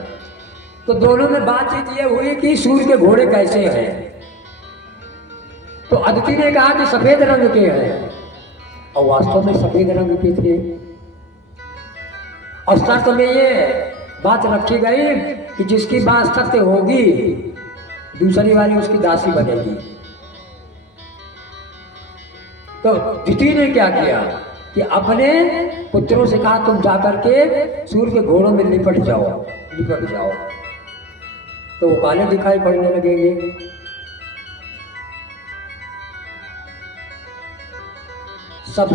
तो दोनों में बातचीत ये हुई कि सूर्य के घोड़े कैसे हैं। तो अदिति ने कहा कि सफेद रंग के हैं, और वास्तव में सफेद रंग के थे। और शर्त में ये बात रखी गई कि जिसकी बात सत्य होगी दूसरी वाली उसकी दासी बनेगी। तो दिति ने क्या किया कि अपने पुत्रों से कहा तुम जाकर के सूर्य के घोड़ों में लिपट जाओ। तो वो काले दिखाई पड़ने लगेंगे। सब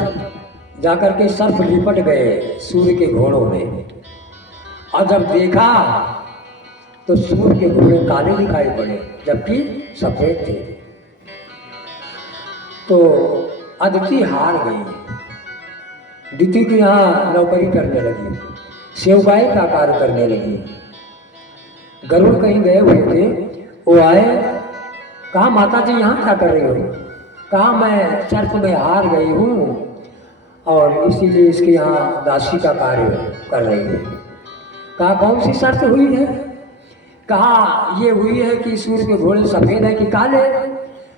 जाकर के सर्प लिपट गए सूर्य के घोड़ों में, और जब देखा तो सूर्य के घोड़े काले दिखाई पड़े जबकि सफेद थे। तो अदिति हार गई। दिति के यहाँ नौकरी करने लगी, सेवकाई का कार्य करने लगी। गरुड़ कहीं गए हुए थे, वो आए, कहा माता जी यहाँ क्या कर रही हो? कहा मैं चर्च में हार गई हूँ और इसीलिए इसके यहाँ दासी का कार्य कर रही हूँ। कहा कौन सी शर्त हुई है? कहा ये हुई है कि सूर्य के घोड़े सफेद है कि काले?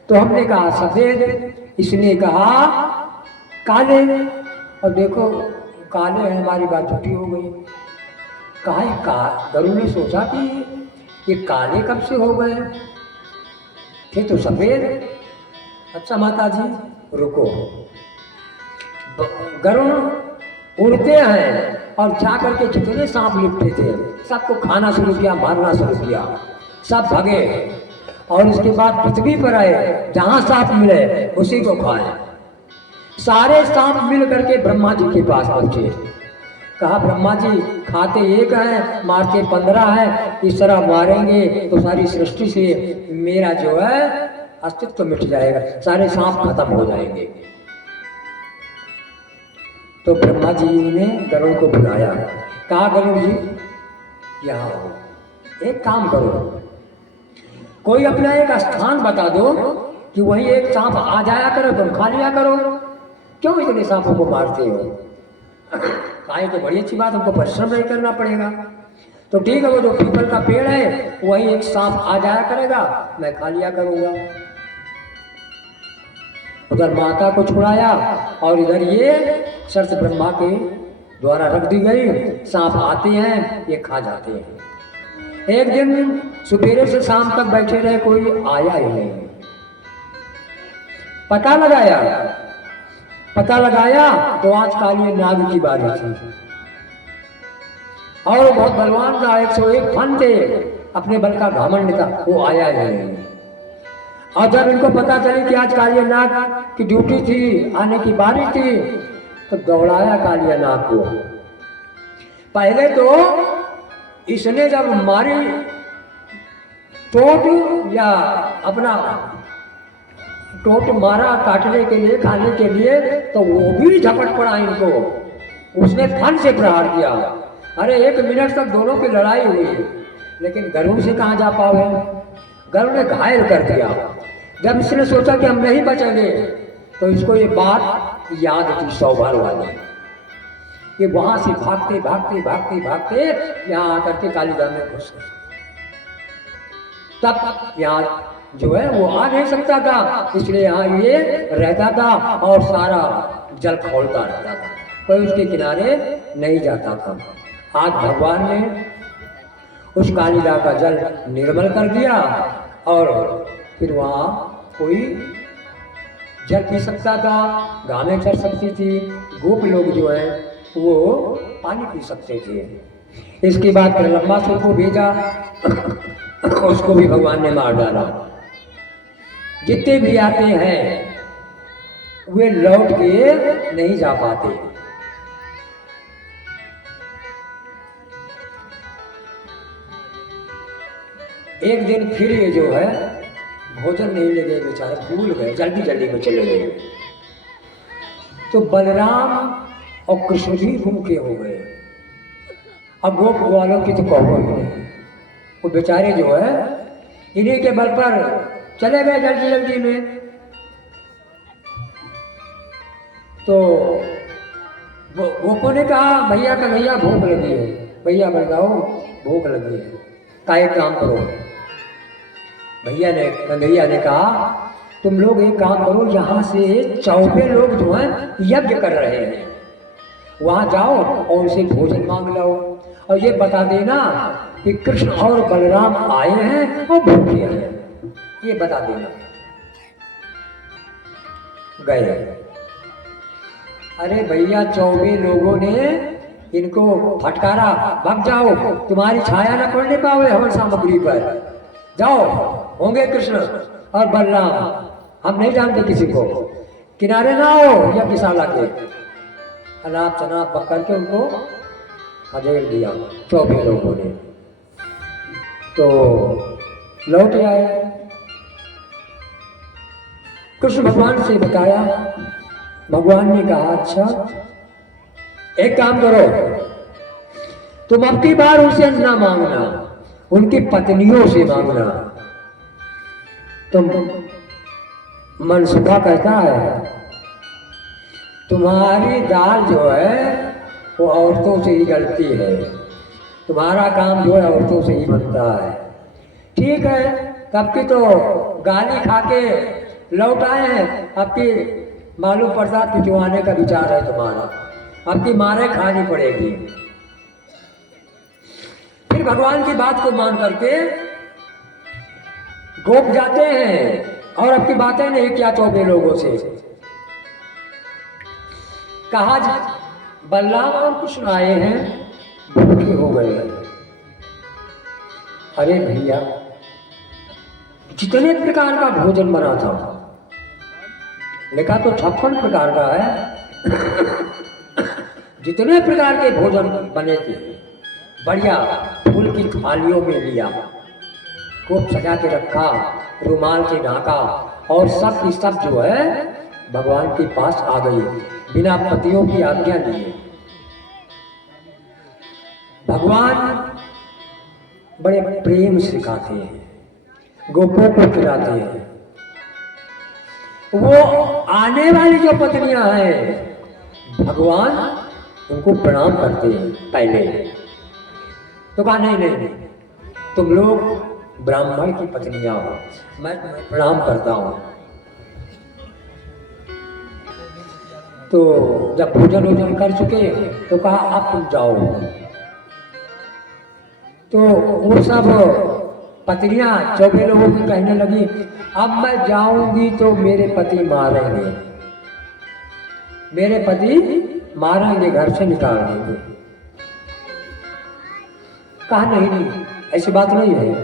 तो हमने कहा सफेद, इसने कहा काले, और देखो काले है, हमारी बात छुट्टी हो गई। कहा गरुड़ ने सोचा कि ये काले कब से हो गए, थे तो सफेद। अच्छा माता जी रुको। गरुड़ उड़ते हैं और जाकर के जितने सांप लिपटे थे सबको खाना शुरू किया, मारना शुरू किया, सब भगे। और उसके बाद पृथ्वी पर आए, जहां सांप मिले उसी को खाए। सारे सांप मिल करके ब्रह्मा जी के पास पहुंचे। कहा ब्रह्मा जी खाते एक है, मारते 15 है, इस तरह मारेंगे तो सारी सृष्टि से मेरा जो है अस्तित्व मिट जाएगा, सारे सांप खत्म हो जाएंगे। तो ब्रह्मा जी ने गरुड़ को बुलाया। कहा गरुड़ जी यहाँ हो, एक काम करो, कोई अपना एक स्थान बता दो कि वहीं एक सांप आ जाया करो, तुम खा लिया करो। क्यों इतने सांपों को मारते हो? कहा तो बड़ी अच्छी बात, हमको परिश्रम नहीं करना पड़ेगा। तो ठीक है, वो जो पीपल का पेड़ है वहीं एक सांप आ जाया करेगा, मैं खा लिया करूँगा। उधर माता को छुड़ाया और इधर ये शर्त ब्रह्मा के द्वारा रख दी गई। सांप आते हैं, ये खा जाते हैं। एक दिन सुबेरे से शाम तक बैठे रहे, कोई आया ही नहीं। पता लगाया तो आज काली नाग की बारी थी और वो बहुत बलवान था, 101 फन थे, अपने बल का घमंड था, वो आया ही नहीं। और जब इनको पता चली कि आज कालिया नाग की ड्यूटी थी, आने की बारी थी, तो दौड़ाया कालिया नाग को। पहले तो इसने जब मारी टोट या अपना टोट मारा काटने के लिए, खाने के लिए, तो वो भी झपट पड़ा इनको, उसने फन से प्रहार किया। अरे 1 मिनट तक दोनों की लड़ाई हुई, लेकिन गरुड़ से कहाँ जा पाओगे? गरुड़ ने घायल कर दिया। जब इसने सोचा कि हम नहीं बचेंगे, तो इसको ये बात याद थी 100 बार वाली। ये वहां से भागते भागते भागते भागते यहाँ आकर के कालीदार में घुस गए। तब यहाँ जो है वो आ नहीं सकता था, इसलिए यहाँ ये रहता था और सारा जल खोलता रहता था, कोई उसके किनारे नहीं जाता था। आज भगवान ने उस कालीदा का जल निर्मल कर दिया और फिर वहाँ कोई जल पी सकता था, गायें चर सकती थी, गोप लोग जो है वो पानी पी सकते थे। इसके बाद फिर लंबासुर को भेजा, उसको भी भगवान ने मार डाला। जितने भी आते हैं वे लौट के नहीं जा पाते। एक दिन फिर ये जो है भोजन नहीं ले गए, बेचारे भूल गए, जल्दी जल्दी में चले गए। तो बलराम और कृष्ण भी भूखे हो गए। अब गोप वालों की तो कहो नहीं, वो बेचारे जो है इन्हीं के बल पर चले गए जल्दी जल्दी में। तो गोपों ने कहा भैया कन्हैया भूख लगी है, भैया बताओ भूख लगी है, का एक काम करो। भैया ने कन्हैया ने कहा तुम लोग एक काम करो, यहाँ से 14 लोग जो हैं यज्ञ कर रहे हैं, वहाँ जाओ और उनसे भोजन मांग लो और ये बता देना कि कृष्ण और बलराम आए हैं और भूखे हैं। ये बता देना। गए। अरे भैया 24 लोगों ने इनको फटकारा, भाग जाओ, तुम्हारी छाया न पड़ने पावे हवन सामग्री पर, जाओ। होंगे कृष्ण और बलराम, हम नहीं जानते किसी को, किनारे ना हो या विशाला के। अनाप शनाप पकड़ के उनको खदेड़ दिया 24 लोगों ने। तो लौट आए। कृष्ण भगवान से बताया। भगवान ने कहा अच्छा एक काम करो, तुम अब की बार उनसे ना मांगना, उनकी पत्नियों से मांगना। तुम मनसुखा कहता है तुम्हारी दाल जो है वो औरतों से ही गलती है, तुम्हारा काम जो है औरतों से ही बनता है। ठीक है, तब की तो गाली खा के लौट आए हैं, आपकी मालूम प्रसाद पिछवाने का विचार है तुम्हारा, आपकी मारे खानी पड़ेगी। फिर भगवान की बात को मान करके गोप जाते हैं और आपकी बातें नहीं किया 24 लोगों से। कहा बलराम और कृष्ण आए हैं, भूखे हो गए। अरे भैया जितने प्रकार का भोजन बना था, लिखा तो 56 प्रकार का है, जितने प्रकार के भोजन बने थे बढ़िया फूल की थालियों में लिया, खूब सजा के रखा, रुमाल से ढाका और सब की सब जो है भगवान के पास आ गई बिना पतियों की आज्ञा लिए। भगवान बड़े प्रेम सिखाते हैं, गोपों को खिलाते हैं। वो आने वाली जो पत्नियां हैं भगवान उनको प्रणाम करते हैं पहले। तो कहा नहीं नहीं नहीं, तुम लोग ब्राह्मण की पत्नियां हो, मैं तुम्हें प्रणाम करता हूं। तो जब भोजन वोजन कर चुके तो कहा अब तुम जाओ। तो वो सब पत्नियां 24 लोगों की कहने लगी अब मैं जाऊंगी तो मेरे पति मारेंगे, मेरे पति मारेंगे, घर से निकाल देंगे। कहा नहीं नहीं ऐसी बात नहीं है,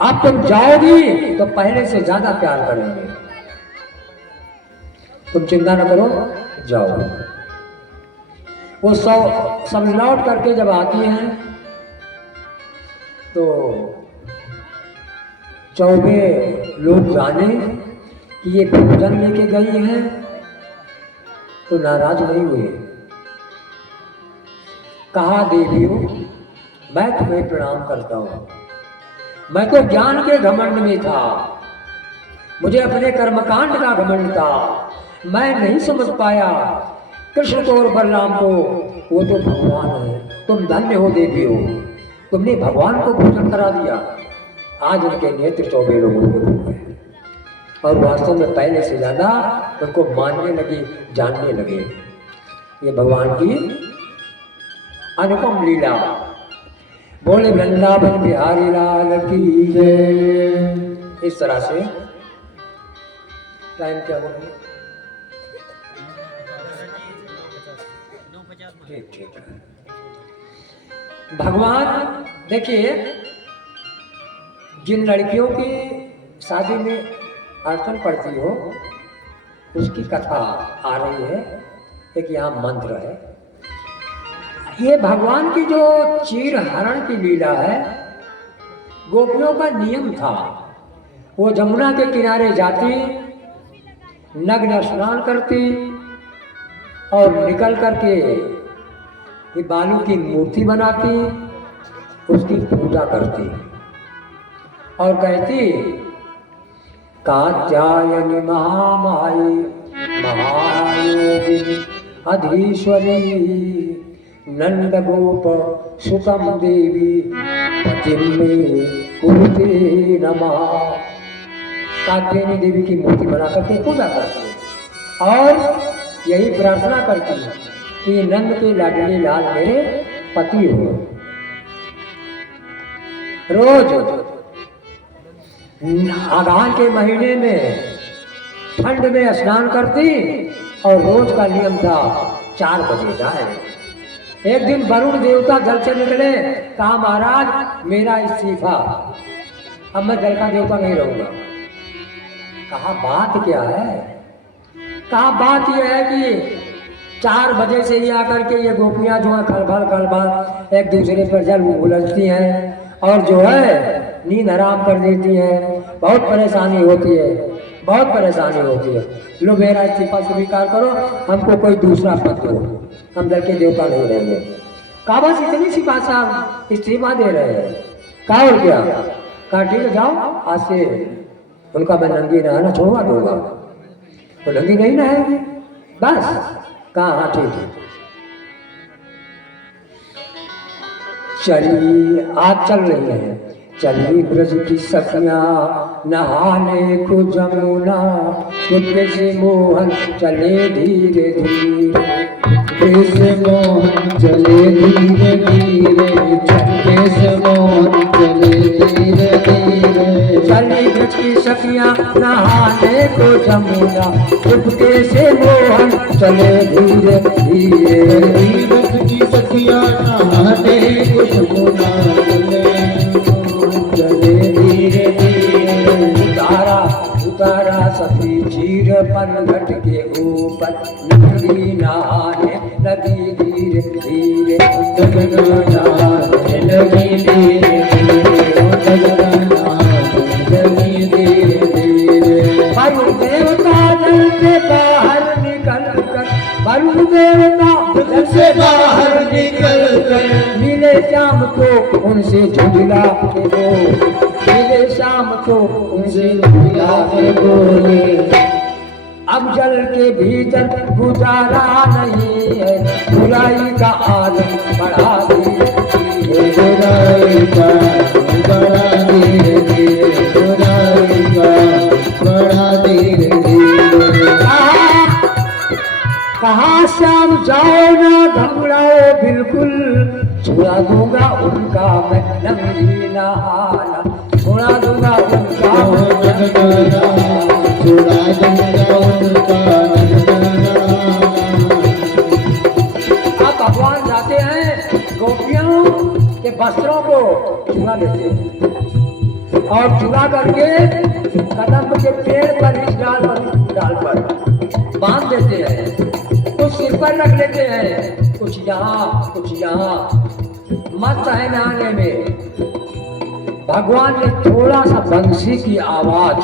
अब तुम जाओगी तो पहले से ज्यादा प्यार करेंगे, तुम चिंता न करो, जाओ। वो सब लौट करके जब आती हैं तो 24 लोग जाने कि ये भोजन लेके गई हैं तो नाराज नहीं हुए। कहा देवियों मैं तुम्हें प्रणाम करता हूं, मैं तो ज्ञान के घमंड में था, मुझे अपने कर्मकांड का घमंड था, मैं नहीं समझ पाया कृष्ण को और बलराम को, वो तो भगवान है। तुम धन्य हो देवी हो, तुमने भगवान को भोजन करा दिया। आज उनके नेत्र 24 लोगों के रूप में और वास्तव में पहले से ज्यादा उनको मानने लगी, जानने लगे। ये भगवान की अनुपम लीला। बोले वृंदावन बिहारी लाल की जय। इस तरह से टाइम क्या बोले? ठीक ठीक। भगवान देखिए जिन लड़कियों की शादी में अड़चन पड़ती हो उसकी कथा आ रही है, एक यहाँ मंत्र है। ये भगवान की जो चीर हरण की लीला है, गोपियों का नियम था, वो जमुना के किनारे जाती, नग्न स्नान करती और निकल करके ये बालू की मूर्ति बनाती, उसकी पूजा करती और कहती कात्यायनी महामाई महायोगिनी अधीश्वरी नंद गोप सुतम देवी पतिम में कुरुते नमः। कात्यायनी देवी की मूर्ति बना करके पूजा करती और यही प्रार्थना करती कि नंद के लाडले लाल मेरे पति हो। रोज आगान के महीने में ठंड में स्नान करती और रोज का नियम था 4 बजे जाए। एक दिन वरुण देवता जल से निकले, कहा महाराज मेरा इस्तीफा, अब मैं जल का देवता नहीं रहूंगा। कहा बात क्या है? कहा बात यह है कि 4 बजे से ही आकर के ये गोपियां जो है खलबल एक दूसरे पर जल उलझती हैं और जो है नींद हराम कर देती हैं। बहुत परेशानी होती है, बहुत परेशानी होती है। लो मेरा इस्तीफा स्वीकार करो, हमको कोई दूसरा पद दो, हम जल के देवता नहीं रहेंगे। कहा बस इतनी सी बात साहब, इस्तीफा दे रहे हैं। कहा और क्या? कहा ठीक है जाओ, आज से उनका मैं नंगी नहाना छोड़वा दूंगा। तो नंगी नहीं नहाएगी बस? कहा हाँ ठीक है। चली आज चल रही है, चली ब्रज की सखियां नहाने को जमुना, चुपके से मोहन चले धीरे धीरे, चुपके से मोहन चले धीरे धीरे, चुपके से मोहन चले धीरे धीरे। चली ब्रज की सखियां नहाने को जमुना, चुपके से मोहन चले धीरे धीरे। ब्रज की सखियां नहाने को जमुना, चले धीरे धीरे। उतारा सखी चीर पनघट के ऊपर, नदी नहाने लगी धीरे धीरे, नहाने लगी धीरे धीरे, लगी धीरे धीरे। वरुण देवता जल से बाहर निकल कर, वरुण देवता जल से बाहर निकल कर, मिले शाम को उनसे झुंझला के बोले, मिले शाम को उनसे झुंझला के बोले, अब जल के भीतर गुजारा नहीं है, बुराई का आदम बढ़ा धीरे धीरे, बुराई का बढ़ा धीरे धीरे, बुराई का बढ़ा धीरे धीरे। कहा श्याम जाओ ना घबराओ बिल्कुल, छुड़ा दूंगा उनका मैं नंगी नहाना, छुड़ा दूंगा उनका छुड़ा दूंगा उनका। अब भगवान जाते हैं गोपियों के वस्त्रों को चुरा लेते हैं और चुरा करके कदम के पेड़ पर इस डाल पर बांध देते हैं, कुछ सिर पर रख लेते हैं, कुछ यहाँ कुछ यहाँ। मस्त है नहाने में। भगवान ने थोड़ा सा बंसी की आवाज,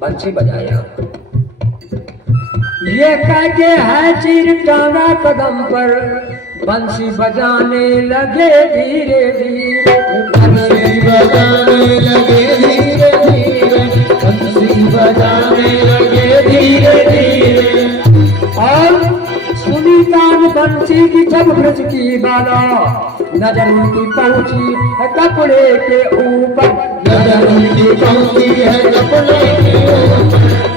बंसी बजाया, ये कह के है चीर टांगा कदम पर, बंसी बजाने लगे धीरे धीरे, बंसी बजाने लगे धीरे धीरे, बंसी बजाने लगे धीरे धीरे। और सुनी तान बंसी की जब ब्रज की बाला, नजर उनकी पहुंची है कपड़े के ऊपर, नजर उनकी पहुंची है कपड़े के ऊपर,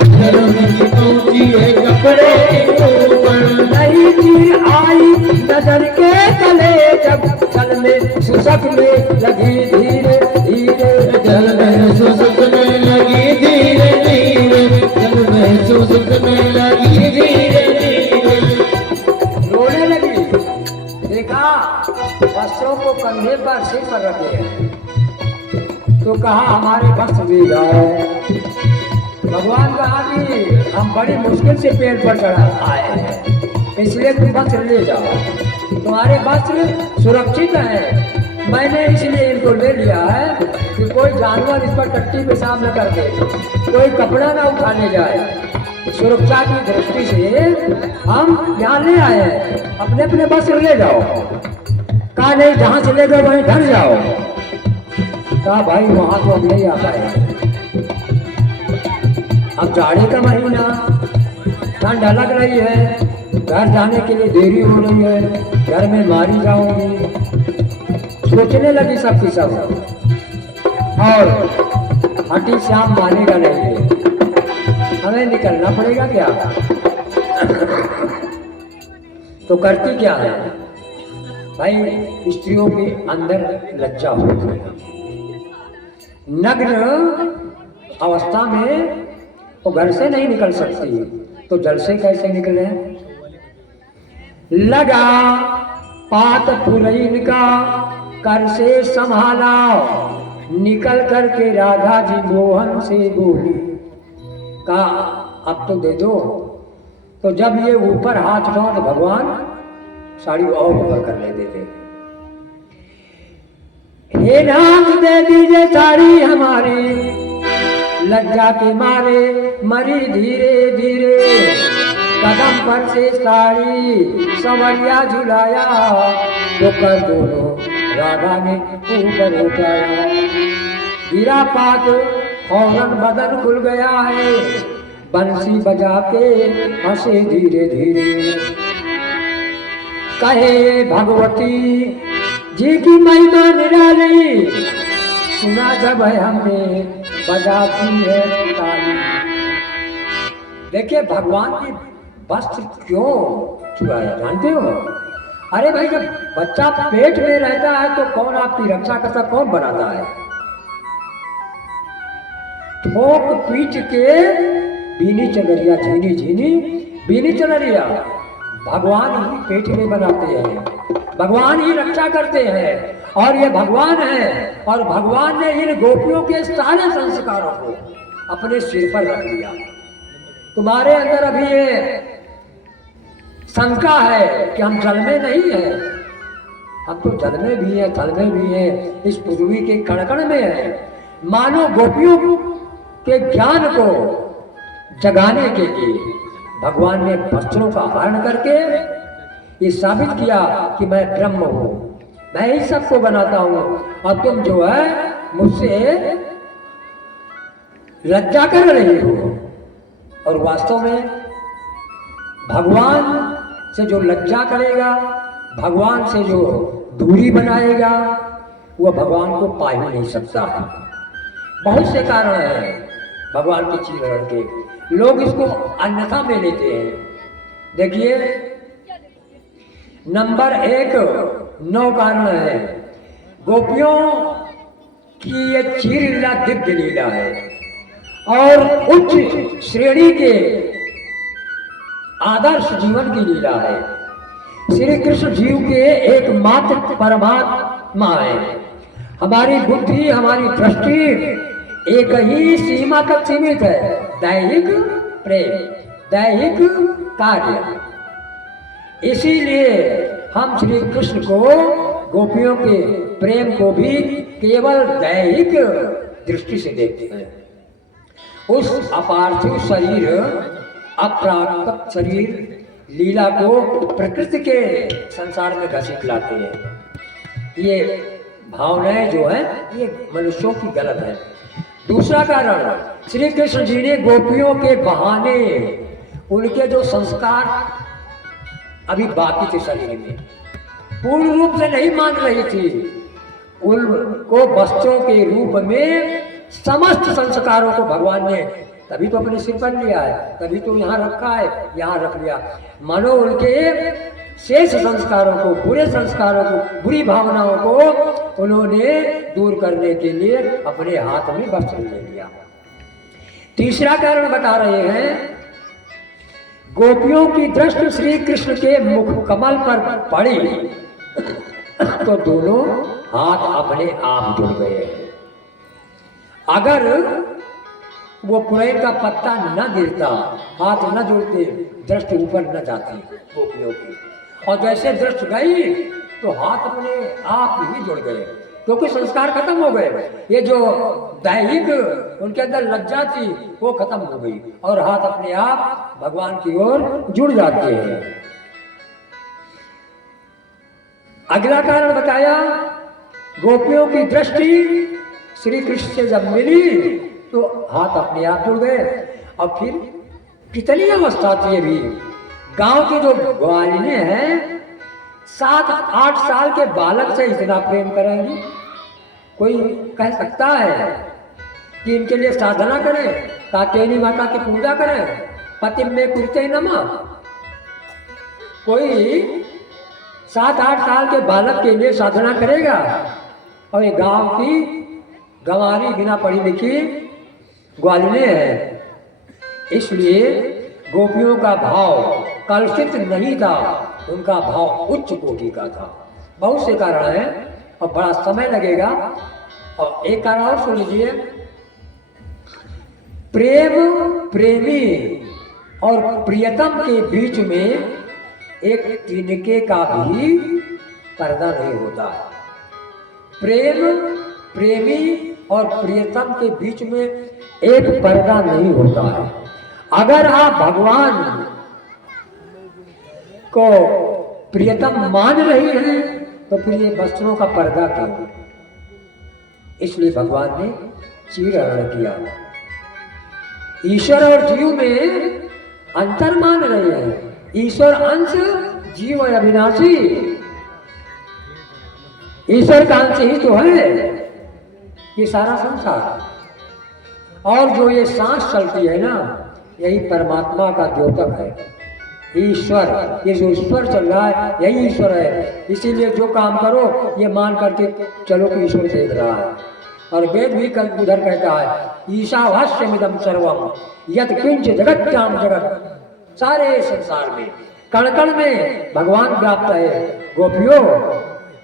नजर उनकी पहुंची है कपड़े के ऊपर। नई चीर आई नजर के तले, जब जल में सुसकने लगी धीरे धीरे, जल में सुसकने लगी धीरे धीरे, जल में सुसकने लगी धीरे धीरे। रोने लगी, देखा वस्त्रों को कंधे पर सिर पर रखे हैं, तो कहा हमारे वस्त्र दे जाओ। भगवान कहा कि हम बड़ी मुश्किल से पेड़ पर चढ़ा आए हैं, इसलिए तुम वस्त्र ले जाओ, तुम्हारे वस्त्र सुरक्षित हैं। मैंने इसलिए इनको ले लिया है कि कोई जानवर इस पर टट्टी पेशाब न कर दे, कोई कपड़ा ना उठा ले जाए। सुरक्षा की दृष्टि से हम यहाँ ले आए हैं, अपने अपने वस्त्र ले जाओ। कहा नहीं, जहाँ से ले गए वहीं ढल जाओ। कहा भाई वहाँ तो हम नहीं आ पाए, अब जाड़े का महीना, ठंड लग रही है, घर जाने के लिए देरी हो रही है, घर में मारी जाऊंगी। सोचने लगी सबकी सब, और हटी श्याम मानेगा नहीं है, हमें निकलना पड़ेगा क्या। तो करती क्या है भाई, स्त्रियों के अंदर लज्जा होती है। नग्न अवस्था में वो घर से नहीं निकल सकती, तो जल से कैसे निकले? लगा पात पुरैन का कर से संभाला, निकल करके राधा जी मोहन से बोली, कहा अब तो दे दो। तो जब ये ऊपर हाथ उठाओ तो भगवान साड़ी और ऊपर कर लेते थे। हे नाम दे दीजिए साड़ी हमारी, लज्जा के मारे मरी धीरे धीरे, कदम पर से साड़ी संवरिया झुलाया, तो कर दोनों राधा ने ऊपर उठाया। गिरा पात फौरन बदन खुल गया है, बंसी बजा के हंसे धीरे धीरे। कहे भगवती जी की महिमा निराली, सुना जब है हमने बजाती है ताली। देखिए भगवान की वस्त्र क्यों चुराया जानते हो? अरे भाई जब बच्चा पेट में रहता है तो कौन आपकी रक्षा करता, कौन बनाता है? ठोक पीट के बीनी चलरिया झीनी झीनी बीनी चलरिया भगवान ही पेट में बनाते हैं, भगवान ही रक्षा करते हैं, और ये भगवान है। और भगवान ने इन गोपियों के सारे संस्कारों को अपने सिर पर रख लिया। तुम्हारे अंदर अभी ये शंका है कि हम जल में नहीं है, हम तो जल में भी है, थल में भी है, इस पृथ्वी के कण कण में है। मानो गोपियों के ज्ञान को जगाने के लिए भगवान ने वस्त्रों का हरण करके ये साबित किया कि मैं ब्रह्म हूँ, मैं ही सबको बनाता हूँ, और तुम जो है मुझसे लज्जा कर रही हो। और वास्तव में भगवान से जो लज्जा करेगा, भगवान से जो दूरी बनाएगा, वह भगवान को पा ही नहीं सकता। बहुत से कारण हैं भगवान के चीरण के, लोग इसको अन्यथा में लेते हैं। देखिए नंबर 1 9 कारण है। गोपियों की ये चीर लीला दिव्य लीला है और उच्च श्रेणी के आदर्श जीवन की लीला है। श्री कृष्ण जीव के एकमात्र परमात्मा है। हमारी बुद्धि, हमारी दृष्टि एक ही सीमा तक सीमित है, दैहिक प्रेम, दैहिक कार्य। इसीलिए हम श्री कृष्ण को, गोपियों के प्रेम को भी केवल दैहिक दृष्टि से देखते हैं। उस अपार्थिव शरीर, अप्राकृत शरीर लीला को प्रकृति के संसार में घसीट लाते हैं। ये भावनाएं जो है ये मनुष्यों की गलत है। दूसरा कारण, श्री कृष्ण जी ने गोपियों के बहाने उनके जो संस्कार अभी बाकी थे शरीर में, पूर्ण रूप से नहीं मान रही थी, उनको वस्त्रों के रूप में समस्त संस्कारों को भगवान ने तभी तो अपने सिर पर लिया है, तभी तो यहाँ रखा है, यहाँ रख लिया। मानो उनके शेष संस्कारों को, बुरे संस्कारों को, बुरी भावनाओं को उन्होंने दूर करने के लिए अपने हाथ में वस्त्र ले लिया। तीसरा कारण बता रहे हैं, गोपियों की दृष्टि श्री कृष्ण के मुख कमल पर पड़ी तो दोनों हाथ अपने आप जुड़ गए। अगर वो पुरैन का पत्ता न गिरता, हाथ न जुड़ते, दृष्टि ऊपर न जाती गोपियों की, और जैसे दृष्टि गई तो हाथ अपने आप ही जुड़ गए, क्योंकि संस्कार खत्म हो गए। ये जो दैहिक उनके अंदर लज्जा थी वो खत्म हो गई और हाथ अपने आप भगवान की ओर जुड़ जाते हैं। अगला कारण बताया, गोपियों की दृष्टि श्री कृष्ण से जब मिली तो हाथ अपने आप जुड़ गए। और फिर कितनी अवस्था थी अभी, गांव की जो ग्वालिने हैं 7-8 साल के बालक से इतना प्रेम करेंगी? कोई कह सकता है कि इनके लिए साधना करें, कात्यायनी माता की पूजा करें, पति में कुर्ते नमा? कोई 7-8 साल के बालक के लिए साधना करेगा? और ये गांव की गंवारी बिना पढ़ी लिखी ग्वालिने हैं, इसलिए गोपियों का भाव कलुषित नहीं था, उनका भाव उच्च कोटि का था। बहुत से कारण हैं और बड़ा समय लगेगा। और एक कारण और सुन लीजिए, प्रेम प्रेमी और प्रियतम के बीच में एक तिनके का भी पर्दा नहीं होता है। प्रेम प्रेमी और प्रियतम के बीच में एक पर्दा नहीं होता है। अगर आप भगवान को प्रियतम मान रही हैं तो फिर ये वस्त्रों का पर्दा क्यों? इसलिए भगवान ने चीरहरण किया। ईश्वर और जीव में अंतर मान रहे हैं। ईश्वर अंश, जीव अविनाशी। ईश्वर का अंश ही तो है ये सारा संसार। और जो ये सांस चलती है ना, यही परमात्मा का द्योतक है। ईश्वर, ये जो ईश्वर चल रहा है यही ईश्वर है। इसीलिए जो काम करो ये मान करके चलो कि ईश्वर देख रहा है। और वेद भी कल उधर कहता है, ईशावास्यमिदं सर्वम यत् किंच जगत्याम जगत। सारे संसार में कण कण में भगवान व्याप्त है। गोपियों,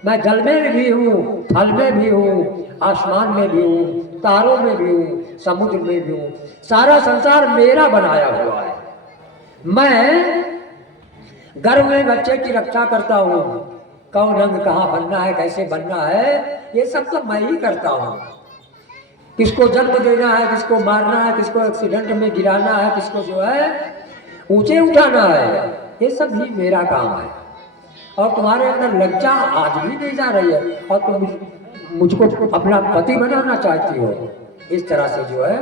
मैं जल में भी हूँ, थल में भी हूँ, आसमान में भी हूँ, तारों में भी हूँ, समुद्र में भी हूँ। सारा संसार मेरा बनाया हुआ है। मैं गर्भ में बच्चे की रक्षा करता हूँ। कौन रंग कहाँ बनना है, कैसे बनना है, ये सब तो मैं ही करता हूँ। किसको जन्म देना है, किसको मारना है, किसको एक्सीडेंट में गिराना है, किसको जो है ऊंचे उठाना है, ये सब भी मेरा काम है। और तुम्हारे अंदर लज्जा आज भी नहीं जा रही है और तुम मुझको अपना पति बनाना चाहती हो। इस तरह से जो है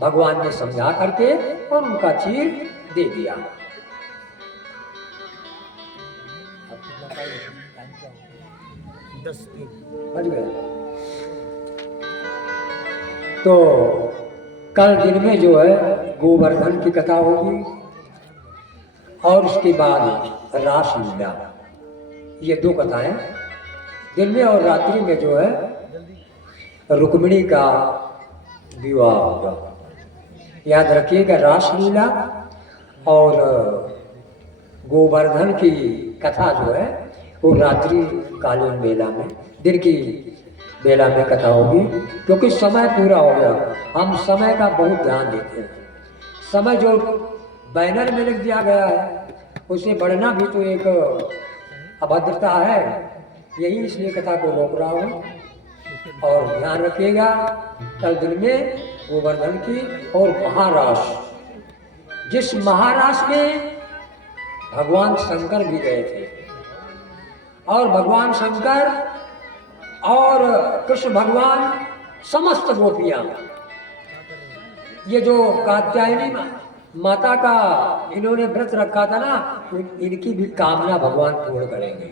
भगवान ने समझा करके और उनका चीर दे दिया। बच गए। तो कल दिन में जो है गोवर्धन की कथा होगी और उसके बाद रासलीला। ये दो कथाएं दिन में और रात्रि में जो है रुक्मिणी का विवाह होगा। याद रखिएगा, रासलीला और गोवर्धन की कथा जो है वो रात्रि कालीन बेला में, दिन की बेला में कथा होगी। क्योंकि समय पूरा हो गया, हम समय का बहुत ध्यान देते हैं। समय जो बैनर में लिख दिया गया है उसे बढ़ना भी तो एक अभद्रता है। यही इसलिए कथा को रोक रहा हूँ। और ध्यान रखिएगा, कल दिन में गोवर्धन की और महारास, जिस महारास में भगवान शंकर भी गए थे और भगवान शंकर और कृष्ण भगवान, समस्त गोपियां, ये जो कात्यायनी माता का इन्होंने व्रत रखा था ना, इनकी भी कामना भगवान पूर्ण करेंगे।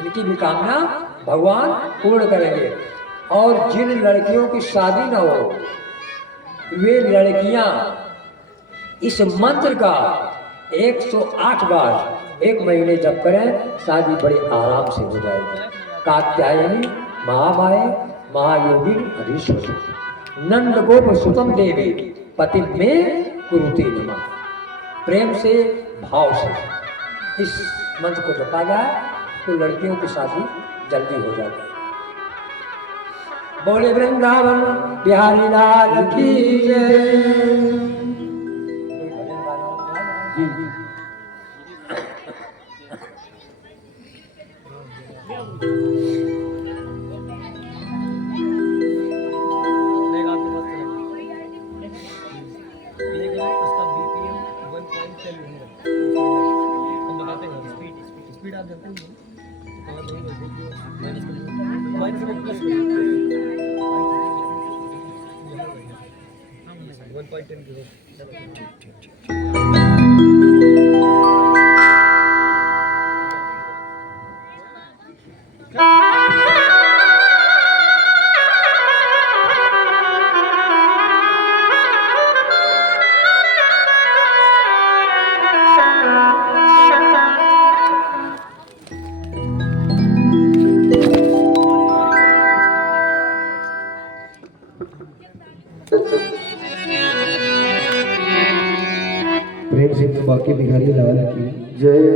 इनकी भी कामना भगवान पूर्ण करेंगे। और जिन लड़कियों की शादी न हो, वे लड़कियां इस मंत्र का 108 बार 1 महीने जप करें, शादी बड़े आराम से हो जाएगी। कात्यायनी महामाये महायोगिन हरीश्वरी नंद गोप सुतम देवी पति में कुरुते नमः। प्रेम से, भाव से इस मंत्र को जपा जाए तो लड़कियों की शादी जल्दी हो जाती है। बोले वृंदावन बिहारी लाल की जय। प्रेम सिंह बाकी भिखारी लाल की जय।